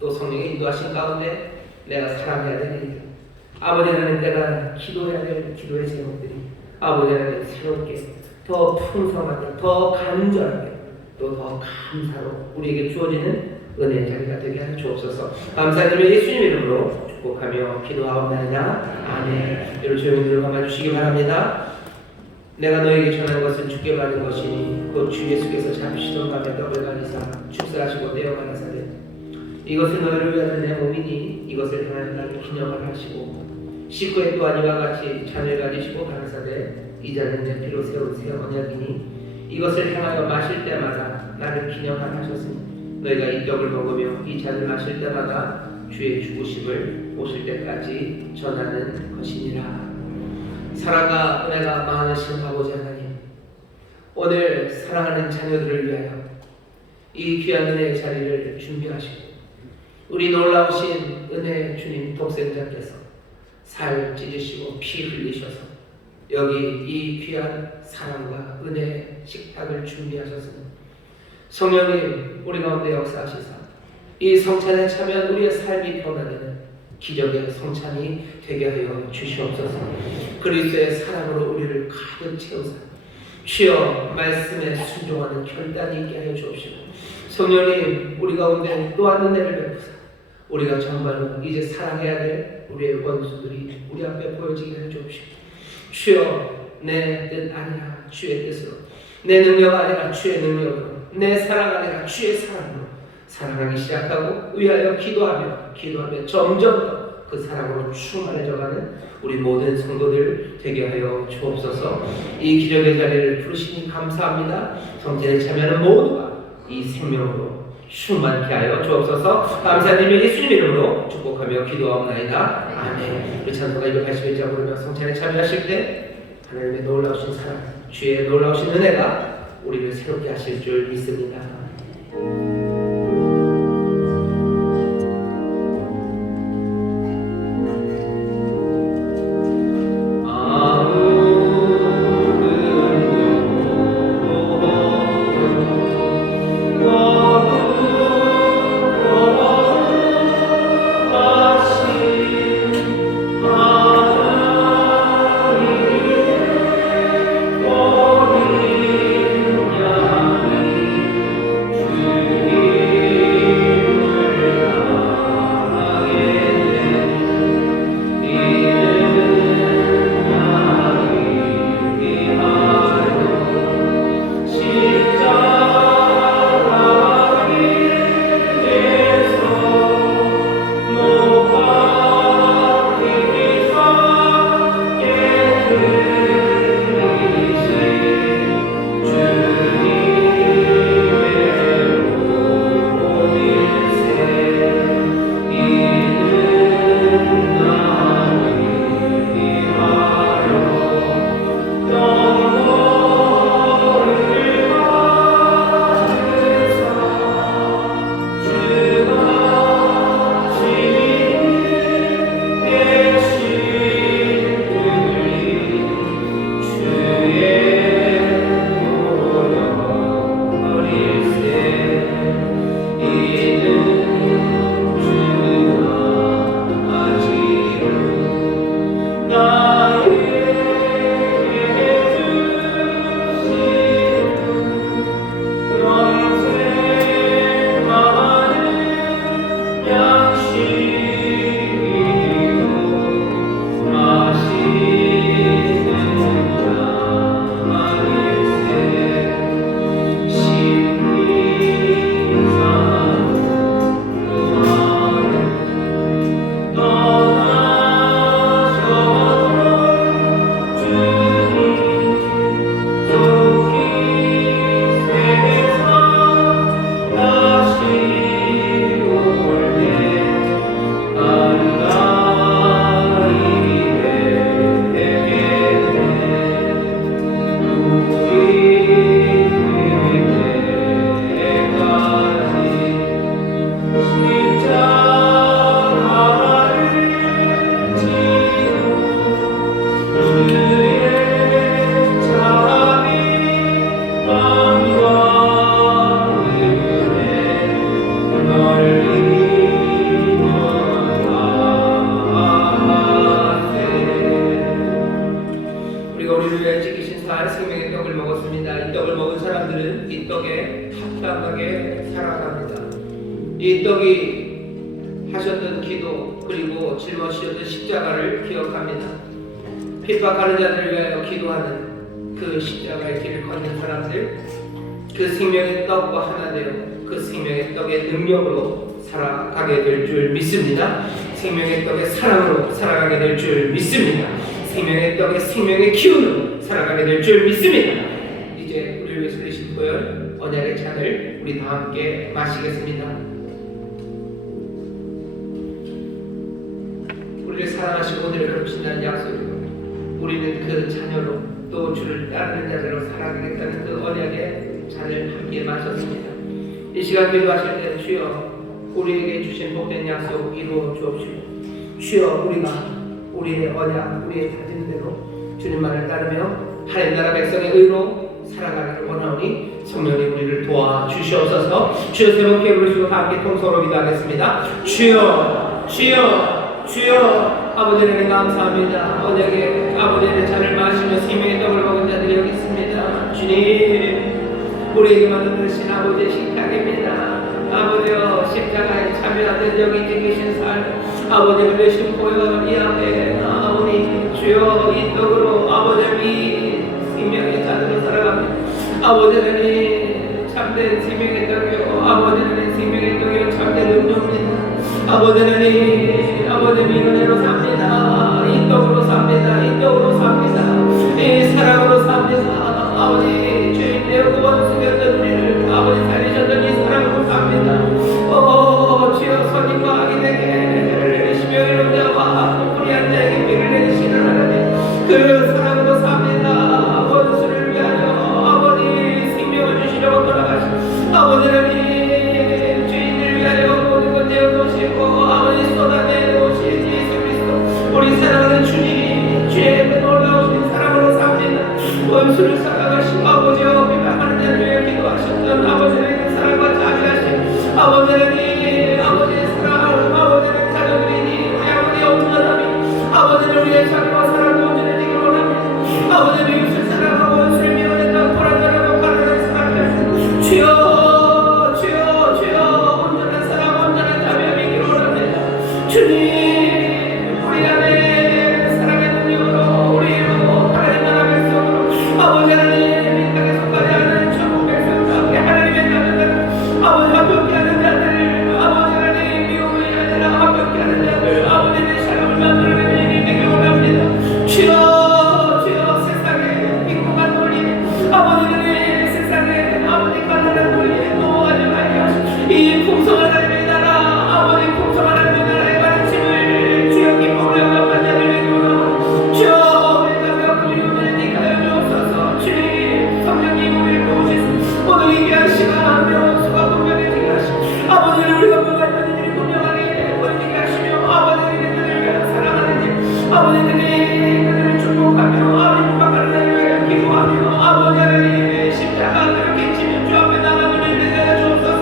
또 성령의 인도하신 가운데 내가 사랑해야 되는 이들, 아버지 하나님 내가 기도해야 될 기도의 제목들이 아버지 하나님 새롭게 더 풍성하게 더 간절하게 또 더 감사로 우리에게 주어지는 은혜의 자리가 되게 하여 주옵소서. 감사드리며 예수님 이름으로 축복하며 기도하옵나이다. 아멘. 여러분 조용히 들어가 주시기 바랍니다. 내가 너에게 전한 것은 주께 받은 것이니 곧 주 예수께서 잡히시던 밤에 떡을 가리사 축사하시고 떼어 가라사대 이것은 너희를 위하여 내 몸이니 이것을 하나님 나를 기념을 하시고 19회 또한 이와 같이 잔을 가지시고 가라사대 이 잔은 내 피로 세운 새 언약이니 이것을 행하여 마실 때마다 나를 기념하라 하셨으니 너희가 이 떡을 먹으며 이 잔을 마실 때마다 주의 죽으심을 오실 때까지 전하는 것이니라. 사랑과 은혜가 많으신 아버지 하나님, 오늘 사랑하는 자녀들을 위하여 이 귀한 은혜의 자리를 준비하시고 우리 놀라우신 은혜 주님 독생자께서 살 찢으시고 피 흘리셔서 여기 이 귀한 사랑과 은혜의 식탁을 준비하셨으니 성령님 우리 가운데 역사하시사 이 성찬에 참여한 우리의 삶이 변화되는 기적의 성찬이 되게 하여 주시옵소서. 그리스도의 사랑으로 우리를 가득 채우사 주여 말씀에 순종하는 결단이 있게 하여 주옵시고 성령님 우리 가운데 또한 은혜를 베푸사 우리가 정말로 이제 사랑해야 될 우리의 원수들이 우리 앞에 보여지게 하여 주옵시고 주여 내 뜻 아니라 주의 뜻으로 내 능력 아니라 주의 능력으로 내 사랑 아니라 주의 사랑으로 사랑하기 시작하고 위하여 기도하며 점점 더 그 사랑으로 충만해져가는 우리 모든 성도들 되게 하여 주옵소서. 이 기적의 자리를 부르시니 감사합니다. 성찬에 참여하는 모두가 이 생명으로 충만케 하여 주옵소서. 감사드리며 예수님 이름으로 축복하며 기도하옵나이다. 아멘. 우리 찬송가 281장 부르며 성찬에 참여하실 때 하나님의 놀라우신 사랑, 주의 놀라우신 은혜가 우리를 새롭게 하실 줄 믿습니다. 주의 우리가 우리를 위하여 지키신 살 생명의 떡을 먹었습니다. 이 떡을 먹은 사람들은 이 떡에 합당하게 살아갑니다. 이 떡이 하셨던 기도 그리고 짊어지셨던 십자가를 기억합니다. 핍박하는 자들을 위하여 기도하는 그 십자가의 길을 걷는 사람들, 그 생명의 떡과 하나 되어 그 생명의 떡의 능력으로 살아가게 될 줄 믿습니다. 생명의 떡의 사랑으로 살아가게 될 줄 믿습니다. 생명의 떡의 생명의 기운으로 살아가게 될 줄 믿습니다. 이제 우리를 위해서 드신 보혈 언약의 잔을 우리 다 함께 마시겠습니다. 우리를 사랑하시고 오늘을 베푸신다는 약속으로 우리는 그 자녀로 또 주를 따르는 자들로 살아가겠다는 그 언약의 잔을 함께 마셨습니다. 이 시간 기도하실 때 주여 우리에게 주신 복된 약속 이루어 주옵시고 주여 우리가 우리의 언약 우리의 다짐 대로 주님 말을 따르며 하나님 나라 백성의 의로 살아가기를 원하오니 성령님 우리를 도와주시옵소서. 주여 세 번째 부르시고 다 함께 통성으로 기도하겠습니다. 주여 주여 주여 아버지 하나님 감사합니다. 언약의 아버지의 잔을 마시며 생명의 떡을 먹은 자들이 여기 있습니다. 주님 우리에게만 얻으신 아버지의 식탁입니다. 아버지여 십자가에 참여하던 여기 지키신 삶 아버지를 내신 보여 이 앞에 나오니 주여 이 떡으로 아버지를 이 생명의 잔으로 살아갑니다. 아버지는 참된 생명의 떡이요 아버지는 생명의 떡이요 참된 능력입니다. 아버지는 아버지는 이 은혜로 삽니다. 이 떡으로 삽니다. 이 떡으로 삽니다. 이 사랑으로 삽니다. 아버지 주님 되었고 원수였던 우리를 아버지 살리셨던 이 사랑으로 삽니다. 주여 선임과 악인에게 배를 내리시며 이런 자와 불의한 자에게 배를 내리시는 하나님 그 사랑으로 삽니다. 원수를 위하여 아버지 생명을 주시려고 돌아가신 아버지 하나님 주인을 위하여 모든 것 내어놓으시고 아버지 쏟아내놓으신 예수 그리스도 우리 사랑하는 주님 주의 놀라우신 사랑으로 삽니다. 원수를 사랑하시고 아버지여 비방하는 자를 위해 기도하셨던 아버지의 사랑과 자비하신 아버지 하나님 아버지의 사랑 아버지는 자녀들이니 우리 아버지의 온전함이 아버지는 우리의 자비와 사랑과 온전해지기를 원합니다. 아버지는 이웃을 사랑하고 원수를 미워낸다 불안하고 가난한 사랑을 주여 주여 주여 온전한 사랑 온전한 자비함이 있기를 원합니다. 주님 우리 안에 사랑의 능력으로 우리로 하나님 나라 백성으로 아버지 하나님 이 땅에 속하지 않은 천국 백성과 하나님의 자녀들 아버지 합격케 하는 자들 아버지 하나님 미움이 아니라 합격케 하는 자들 아버지의 샬롬을 만들어내는 일이 되기를 원합니다. 주여 주여 세상에 빈곤한 논리 아버지 하나님 세상에 아버지 가난한 논리에 넘어가지 말게 하시고 이 풍성한 하나님의 나라 아버지 풍성한 하나님의 나라에 관한 짐을 주여 기쁨으로 영접한 자들 되기를 원합니다. 주여 우리 가정 우리 은혜를 하여 주옵소서. 주님 성령님 우리를 도우시소. 오늘 이 귀한 시간 명수가 분명해지게 하시고 아버지를 우리가 보았던 일이 분명하게 보이게 하시며 아버지의 그들을 위하여 사랑하는 일 아버지들이 그들을 축복하며 아버지 축복하는 자를 위하여 기도하며 아버지 하나님 십자가 그렇게 지며 주 앞에 나가는 일을 하여 주옵소서.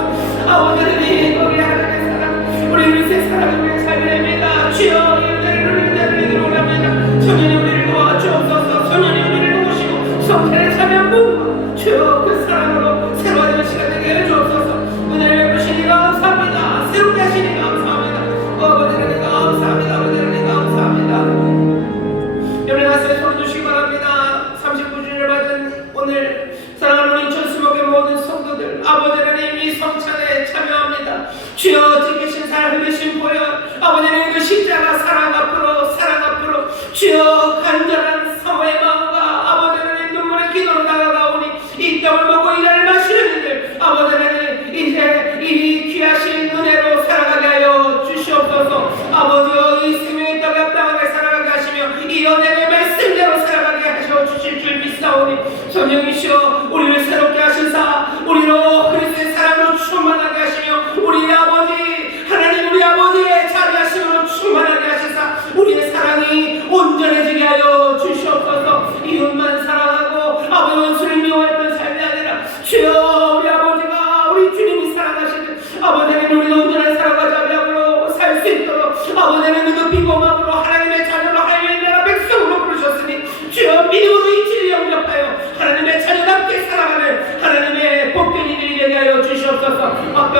아버지들이 우리 하나님의 사랑 우리 그리스도의 사랑을 위해 살려냅니다. 주여 이 은혜를 누리는 자를 이기로 원합니다. 성령이 우리를 도와주옵소서. 성령이 우리를 도우시고 성탄의 참여함과 주여 그 사랑으로 새로워지는 시간 되게 해 주옵소서. 은혜를 베푸시니 감사합니다. 새롭게 하시니 감사합니다. 아버지 하나님 감사합니다. 아버지 하나님 감사합니다. 여러분 말씀에 손을 주시기 바랍니다. 39주년을 맞은 오늘 사랑하는 우리 천수목의 모든 성도들 아버지 하나님 이 성찬에 참여합니다. 주여 지키신 살 흘리신 보혈 아버지는 그 십자가 사랑 앞으로 주여 간절한 사모의 마음과 아버지 하나님 눈물의 기도로 나아가오니 이 떡을 먹고 이 잔을 마시는 이들 아버지 하나님 이제 이 귀하신 은혜로 살아가게 하여 주시옵소서. 아버지여 이 생명의 떡에 합당하게 살아가게 하시며 이 언약의 말씀대로 살아가게 하셔 주실 줄 믿사오니 성령이시여 우리를 새롭게 하시사 우리로 그리스도의 사랑으로 충만하게 하시며 우리 아버지 하나님 우리 아버지의 자비하심으로 충만하게 하시사 우리의 사랑이 온전해지게 하여 주시옵소서. 이웃만 사랑하고 아버지 원수를 미워했던 삶이 아니라 주여 우리 아버지가 우리 주님이 사랑하시는 아버지는 우리가 온전한 사랑과 자비함으로 살 수 있도록 아버지는 그 비범함으로 하나님의 자녀로 하나님의 나라 백성으로 부르셨으니 주여 믿음으로 이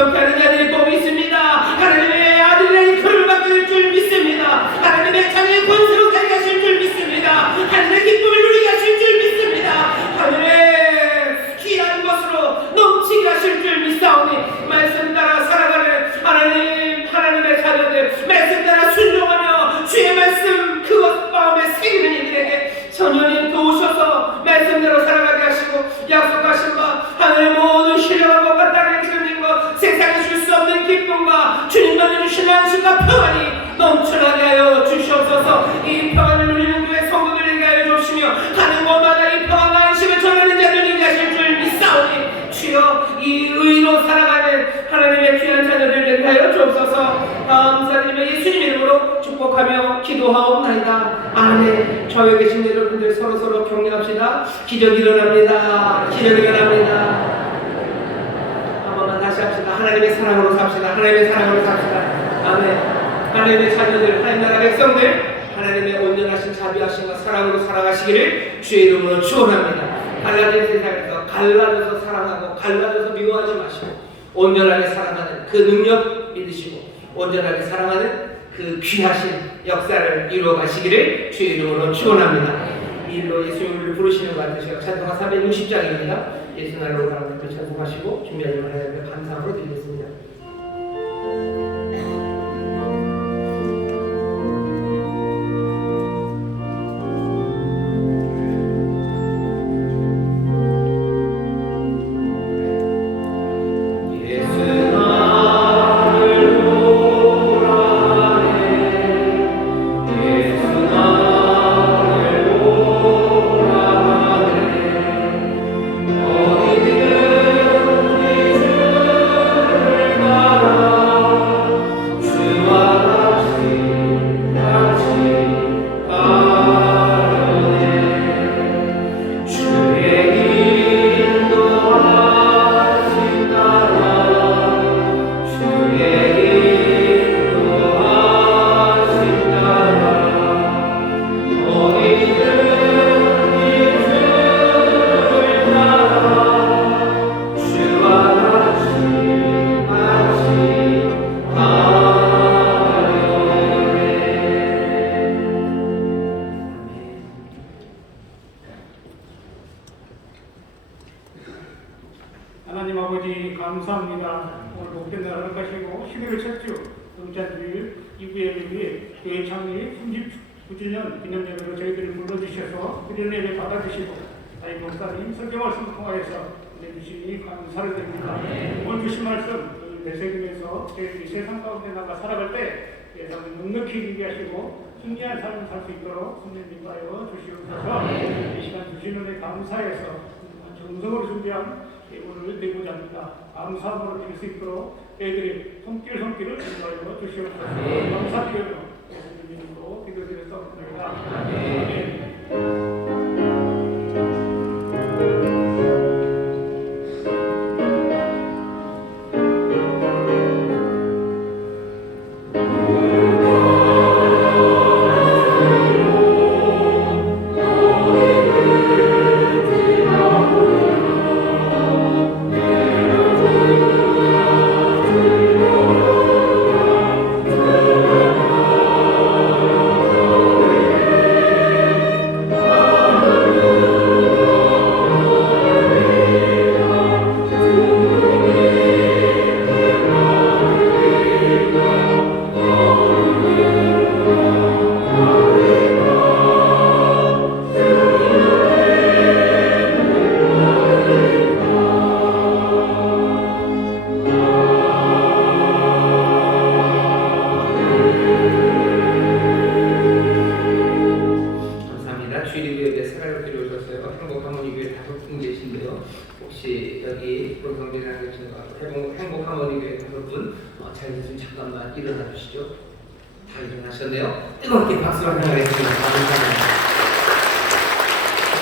그렇게 하는 자들이 또 있습니다. 하나님의 아들의 이끌을 받게 될 줄 믿습니다. 하나님의 자녀의 권세로 살게 하실 줄 믿습니다. 하나님의 기쁨을 누리게 하실 줄 믿습니다. 하늘의 귀한 것으로 넘치게 하실 줄 믿사오니 말씀 따라 살아가는 하나님의 자녀들, 말씀 따라 순종하며 주의 말씀 그것 마음에 새기는 이들에게 선녀님 도우셔서 말씀대로 살아가게 하시고 약속하신 바 하늘의 모든 신령한 것과 땅의 기름진 것, 세상에 줄 수 없는 기쁨과 주님 던져주시는 안식과 평안이 넘쳐나게 하여 주시옵소서. 이 평안을 누리는 교회 성도들에게 하여 주시며 가는 곳마다 이 평안과 안식을 전하는 자들에게 하실 줄 믿사오니 주여 이 의로 살아가는 하나님의 귀한 자녀들 되게 하여 주옵소서. 감사드리며 예수님 이름으로 축복하며 기도하옵나이다. 아멘. 좌우에 계신 여러분들 서로서로 격려합시다. 기적이 일어납니다. 기적이 일어납니다. 한 번만 다시 합시다. 하나님의 사랑으로 삽시다. 하나님의 사랑으로 삽시다. 아멘. 하나님의 자녀들, 하나님 나라 백성들, 하나님의 온전하신 자비하심과 사랑으로 살아가시기를 주의 이름으로 축원합니다. 갈라진 세상에서 갈라져서 사랑하고 갈라져서 미워하지 마시고 온전하게 사랑하는 그 능력 믿으시고 온전하게 사랑하는 그 귀하신 역사를 이루어 가시기를 주의 이름으로 축원합니다. 이 일로 예수님을 부르시는 것 같으시고 찬송가 460장입니다. 예수 날로 가는 그 찬송하시고 준비하는 하나님께 감사함으로 드리겠습니다. 하나님 아버지 감사합니다. 오늘 복된 날을 가시고 11월 첫주 영찬주일 이부예배에 교회 창립 39주년 기념예배로 저희들을 불러주셔서 드리는 예배 받아주시고 다임 목사님 설교 말씀 통하여서 내주시니 감사를 드립니다. 오늘 주신 말씀 되새기면서 저희들이 세상 가운데 나가 살아갈 때 세상을 넉넉히 이기게 하시고 승리한 삶을 살 수 있도록 성령님 인도하여 주시옵소서. 이 시간 주시는 데 감사해서 정성으로 준비한 예물을 드리고자 합니다. 감사함으로 드릴 수 있도록 저희들이 손길을 인도하여 주시옵소서. 감사드려요. 예수님 이름으로 기도드렸습니다. 아멘. 뜨겁게 박수를 하겠습니다.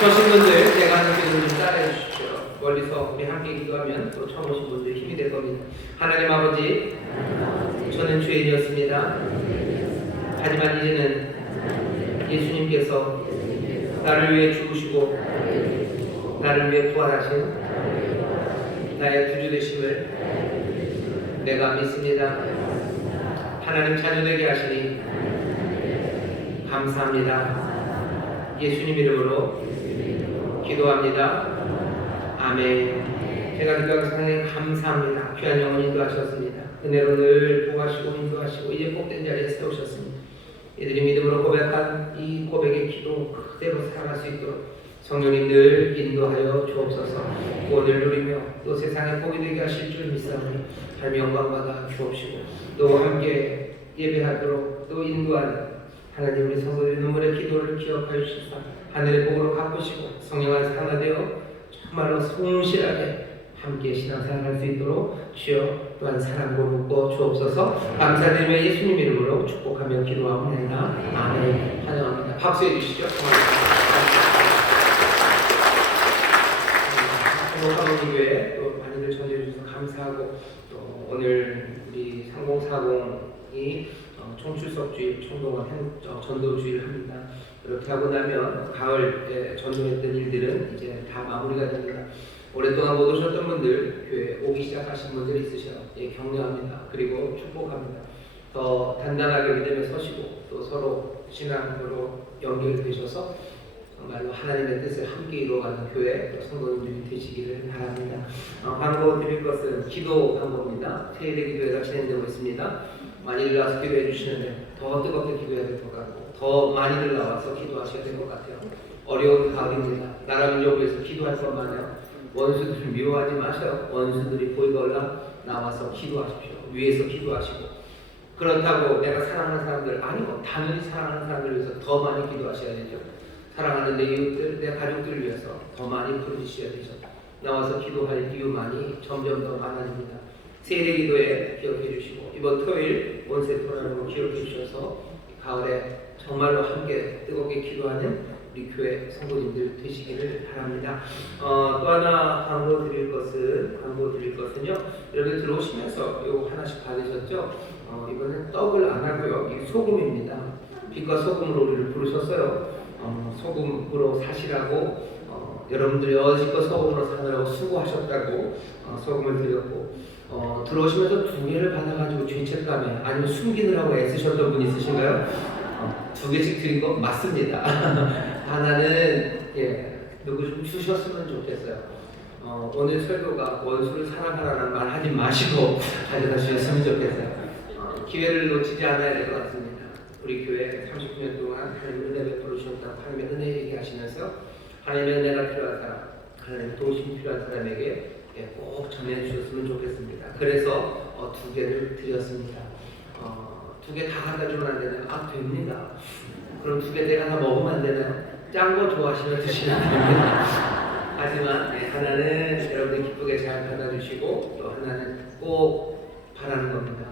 오신 분들 제가 하는 기도를 좀 따라해 주십시오. 멀리서 우리 함께 기도하면 또 처음 오신 분들 힘이 될 겁니다. 하나님 아버지, 저는 죄인이었습니다. 하지만 이제는 예수님께서 나를 위해 죽으시고 나를 위해 부활하신 나의 구주 되심을 내가 믿습니다. 하나님 자녀 되게 하시니 감사합니다. 예수님 이름으로 기도합니다. 아멘. 제가 기도하는 하나님 감사합니다. 귀한 영혼 인도하셨습니다. 은혜로 늘 도와주시고 인도하시고 이제 복된 자리에 세우셨습니다. 이들이 믿음으로 고백한 이 고백의 기도 그대로 살아갈 수 있도록 성령님 늘 인도하여 주옵소서. 구원을 누리며 또 세상에 복이 되게 하실 줄 믿사오니 하나님 영광받아 주옵시고 또 함께 예배하도록 또 인도하는 하나님 우리 성도들의 눈물의 기도를 기억하여 주시사 하늘의 복으로 갚으시고 성령 안에서 하나 되어 정말로 성실하게 함께 신앙생활할 수 있도록 주여 또한 사랑으로 묶어 주옵소서. 감사드리며 예수님 이름으로 축복하며 기도하옵나이다. 아멘. 환영합니다. 박수해 주시죠. 한국교회 또 많이들 전해해 주셔서 감사하고 또 오늘 우리 3040이 총출석주일, 총동원 전도주의를 합니다. 이렇게 하고 나면 가을에 전도했던 일들은 이제 다 마무리가 됩니다. 오랫동안 못 오셨던 분들, 교회 오기 시작하신 분들 있으셔요. 예, 격려합니다. 그리고 축복합니다. 더 단단하게 믿음에 서시고 또 서로 신앙으로 연결되셔서 정말로 하나님의 뜻을 함께 이루어가는 교회 성도님들이 되시기를 바랍니다. 광고 드릴 것은 기도 광고입니다. 세일의 기도회가 진행되고 있습니다. 많이들 나와서 기도해 주시는데 더 뜨겁게 기도해야 될 것 같고 더 많이들 나와서 기도하셔야 될 것 같아요. 어려운 가을입니다. 나라 민족을 위해서 기도할 것만요. 원수들을 미워하지 마셔요. 원수들이 보이걸라 나와서 기도하십시오. 위에서 기도하시고 그렇다고 내가 사랑하는 사람들 아니요. 당연히 사랑하는 사람들을 위해서 더 많이 기도하셔야 되죠. 사랑하는 내 이웃들, 내 가족들을 위해서 더 많이 부르짖으셔야 되죠. 나와서 기도할 이유만이 점점 더 많아집니다. 세례 기도에 기억해 주시고 이번 토요일 원세 프로그램으로 기억해 주셔서 가을에 정말로 함께 뜨겁게 기도하는 우리 교회 성도님들 되시기를 바랍니다. 또 하나 광고 드릴 것은요. 여러분 들어오시면서 이거 하나씩 받으셨죠? 이번엔 떡을 안 하고요. 이게 소금입니다. 빛과 소금으로 우리를 부르셨어요. 소금으로 사시라고 여러분들 여지껏 소금으로 사느라고 수고하셨다고 소금을 드렸고 들어오시면서 2개를 받아가지고 죄책감에 아니면 숨기느라고 애쓰셨던 분 있으신가요? 2개씩 드린 거 맞습니다. 하나는 누구 좀 주셨으면 좋겠어요. 오늘 설교가 원수를 사랑하라는 말 하지 마시고 가져다 주셨으면 좋겠어요. 기회를 놓치지 않아야 될 것 같습니다. 우리 교회 39년 동안 하나님의 은혜 베풀어 주셨다고 하나님의 은혜 얘기하시면서 하나님의 은혜가 필요한 사람, 하나님의 도우심이 필요한 사람에게 꼭 전해주셨으면 좋겠습니다. 그래서 2개를 드렸습니다. 2개 다 갖다 주면 안 되나요? 됩니다. 그럼 2개 내가 다 먹으면 안 되나요? 짠 거 좋아하시면 드시면 됩니다. 하지만 하나는 여러분들 기쁘게 잘 받아주시고 또 하나는 꼭 바라는 겁니다.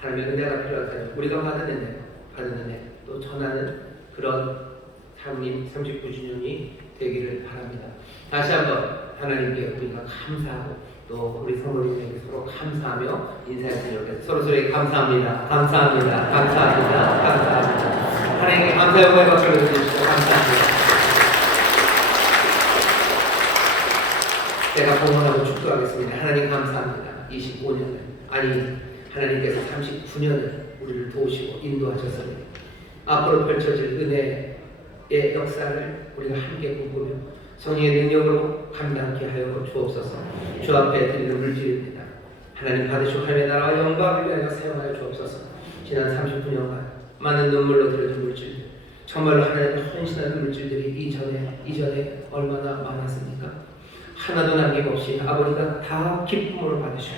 하나님의 은혜가 필요한 사람, 우리가 받은 은혜, 또 전하는 그런 삶이 39주년이 되기를 바랍니다. 다시 한번 하나님께 우리가 감사하고 또 우리 성도님에게 서로 감사하며 인사드리려고 서로서로에게 감사합니다. 감사합니다. 감사합니다. 감사합니다. 하나님께 감사의 고백 박수를 드리시고 감사합니다. 제가 봉헌하고 축도하겠습니다. 하나님 감사합니다. 25년을 아니 하나님께서 39년을 우리를 도우시고 인도하셨습니다. 앞으로 펼쳐질 은혜의 역사를 우리가 함께 꿈꾸며 성령의 능력으로 감당케 하여 주옵소서. 주 앞에 드리는 물질입니다. 하나님 받으시고 하나님의 나라와 영광을 위하여 사용하여 주옵소서. 지난 39년간 많은 눈물로 들여진 물질들, 정말로 하나님께 헌신하는 물질들이 이전에 얼마나 많았습니까? 하나도 남김없이 아버지가 다 기쁨으로 받으시고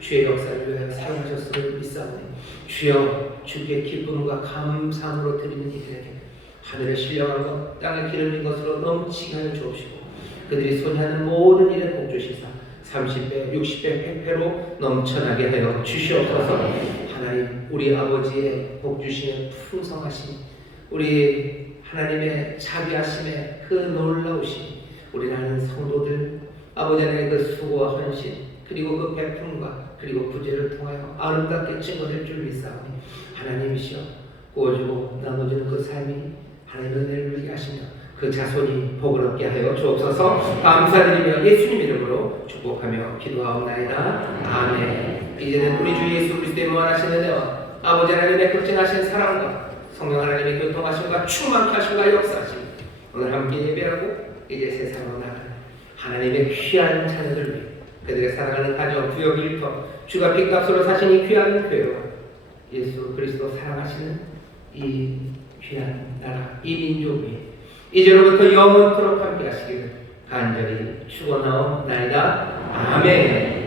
주의 역사를 위하여 사용하셨음을 믿사오니 주여 주께 기쁨과 감사함으로 드리는 이들에게 하늘에 신령한 것, 땅에 기름진 것으로 넘치게 하여 주옵시고 그들이 손이 하는 모든 일에 복 주시사 30배, 60배, 100배로 넘쳐나게 하여 주시옵소서. 하나님 우리 아버지의 복 주시는 풍성하심, 우리 하나님의 자비하심의 그 놀라우심, 우리 하나님 성도들 아버지 하나님의 그 수고와 헌신 그리고 그 베품과 그리고 구제를 통하여 아름답게 증거될 줄 믿사오니 하나님이시여 구워주고 나눠주는 그 삶이 하나님의 은혜를 누리게 하시며 그 자손이 복을 얻게 하여 주옵소서. 감사드리며 예수님 이름으로 축복하며 기도하옵나이다. 아멘. 이제는 우리 주 예수 그리스도의 무한하신 은혜와 아버지 하나님의 극진하신 사랑과 성령 하나님의 교통하심과 충만케 하심과 역사하심 오늘 함께 예배하고 이제 세상으로 나가는 하나님의 귀한 자녀들 위해 그들의 사랑하는 가정, 구역, 일터 주가 빚값으로 사신 이 귀한 교회와 예수 그리스도 사랑하시는 이 귀한 나라, 이 민족 위에 이제로부터 영원토록 함께 하시기를 간절히 축원하옵나이다. 아멘.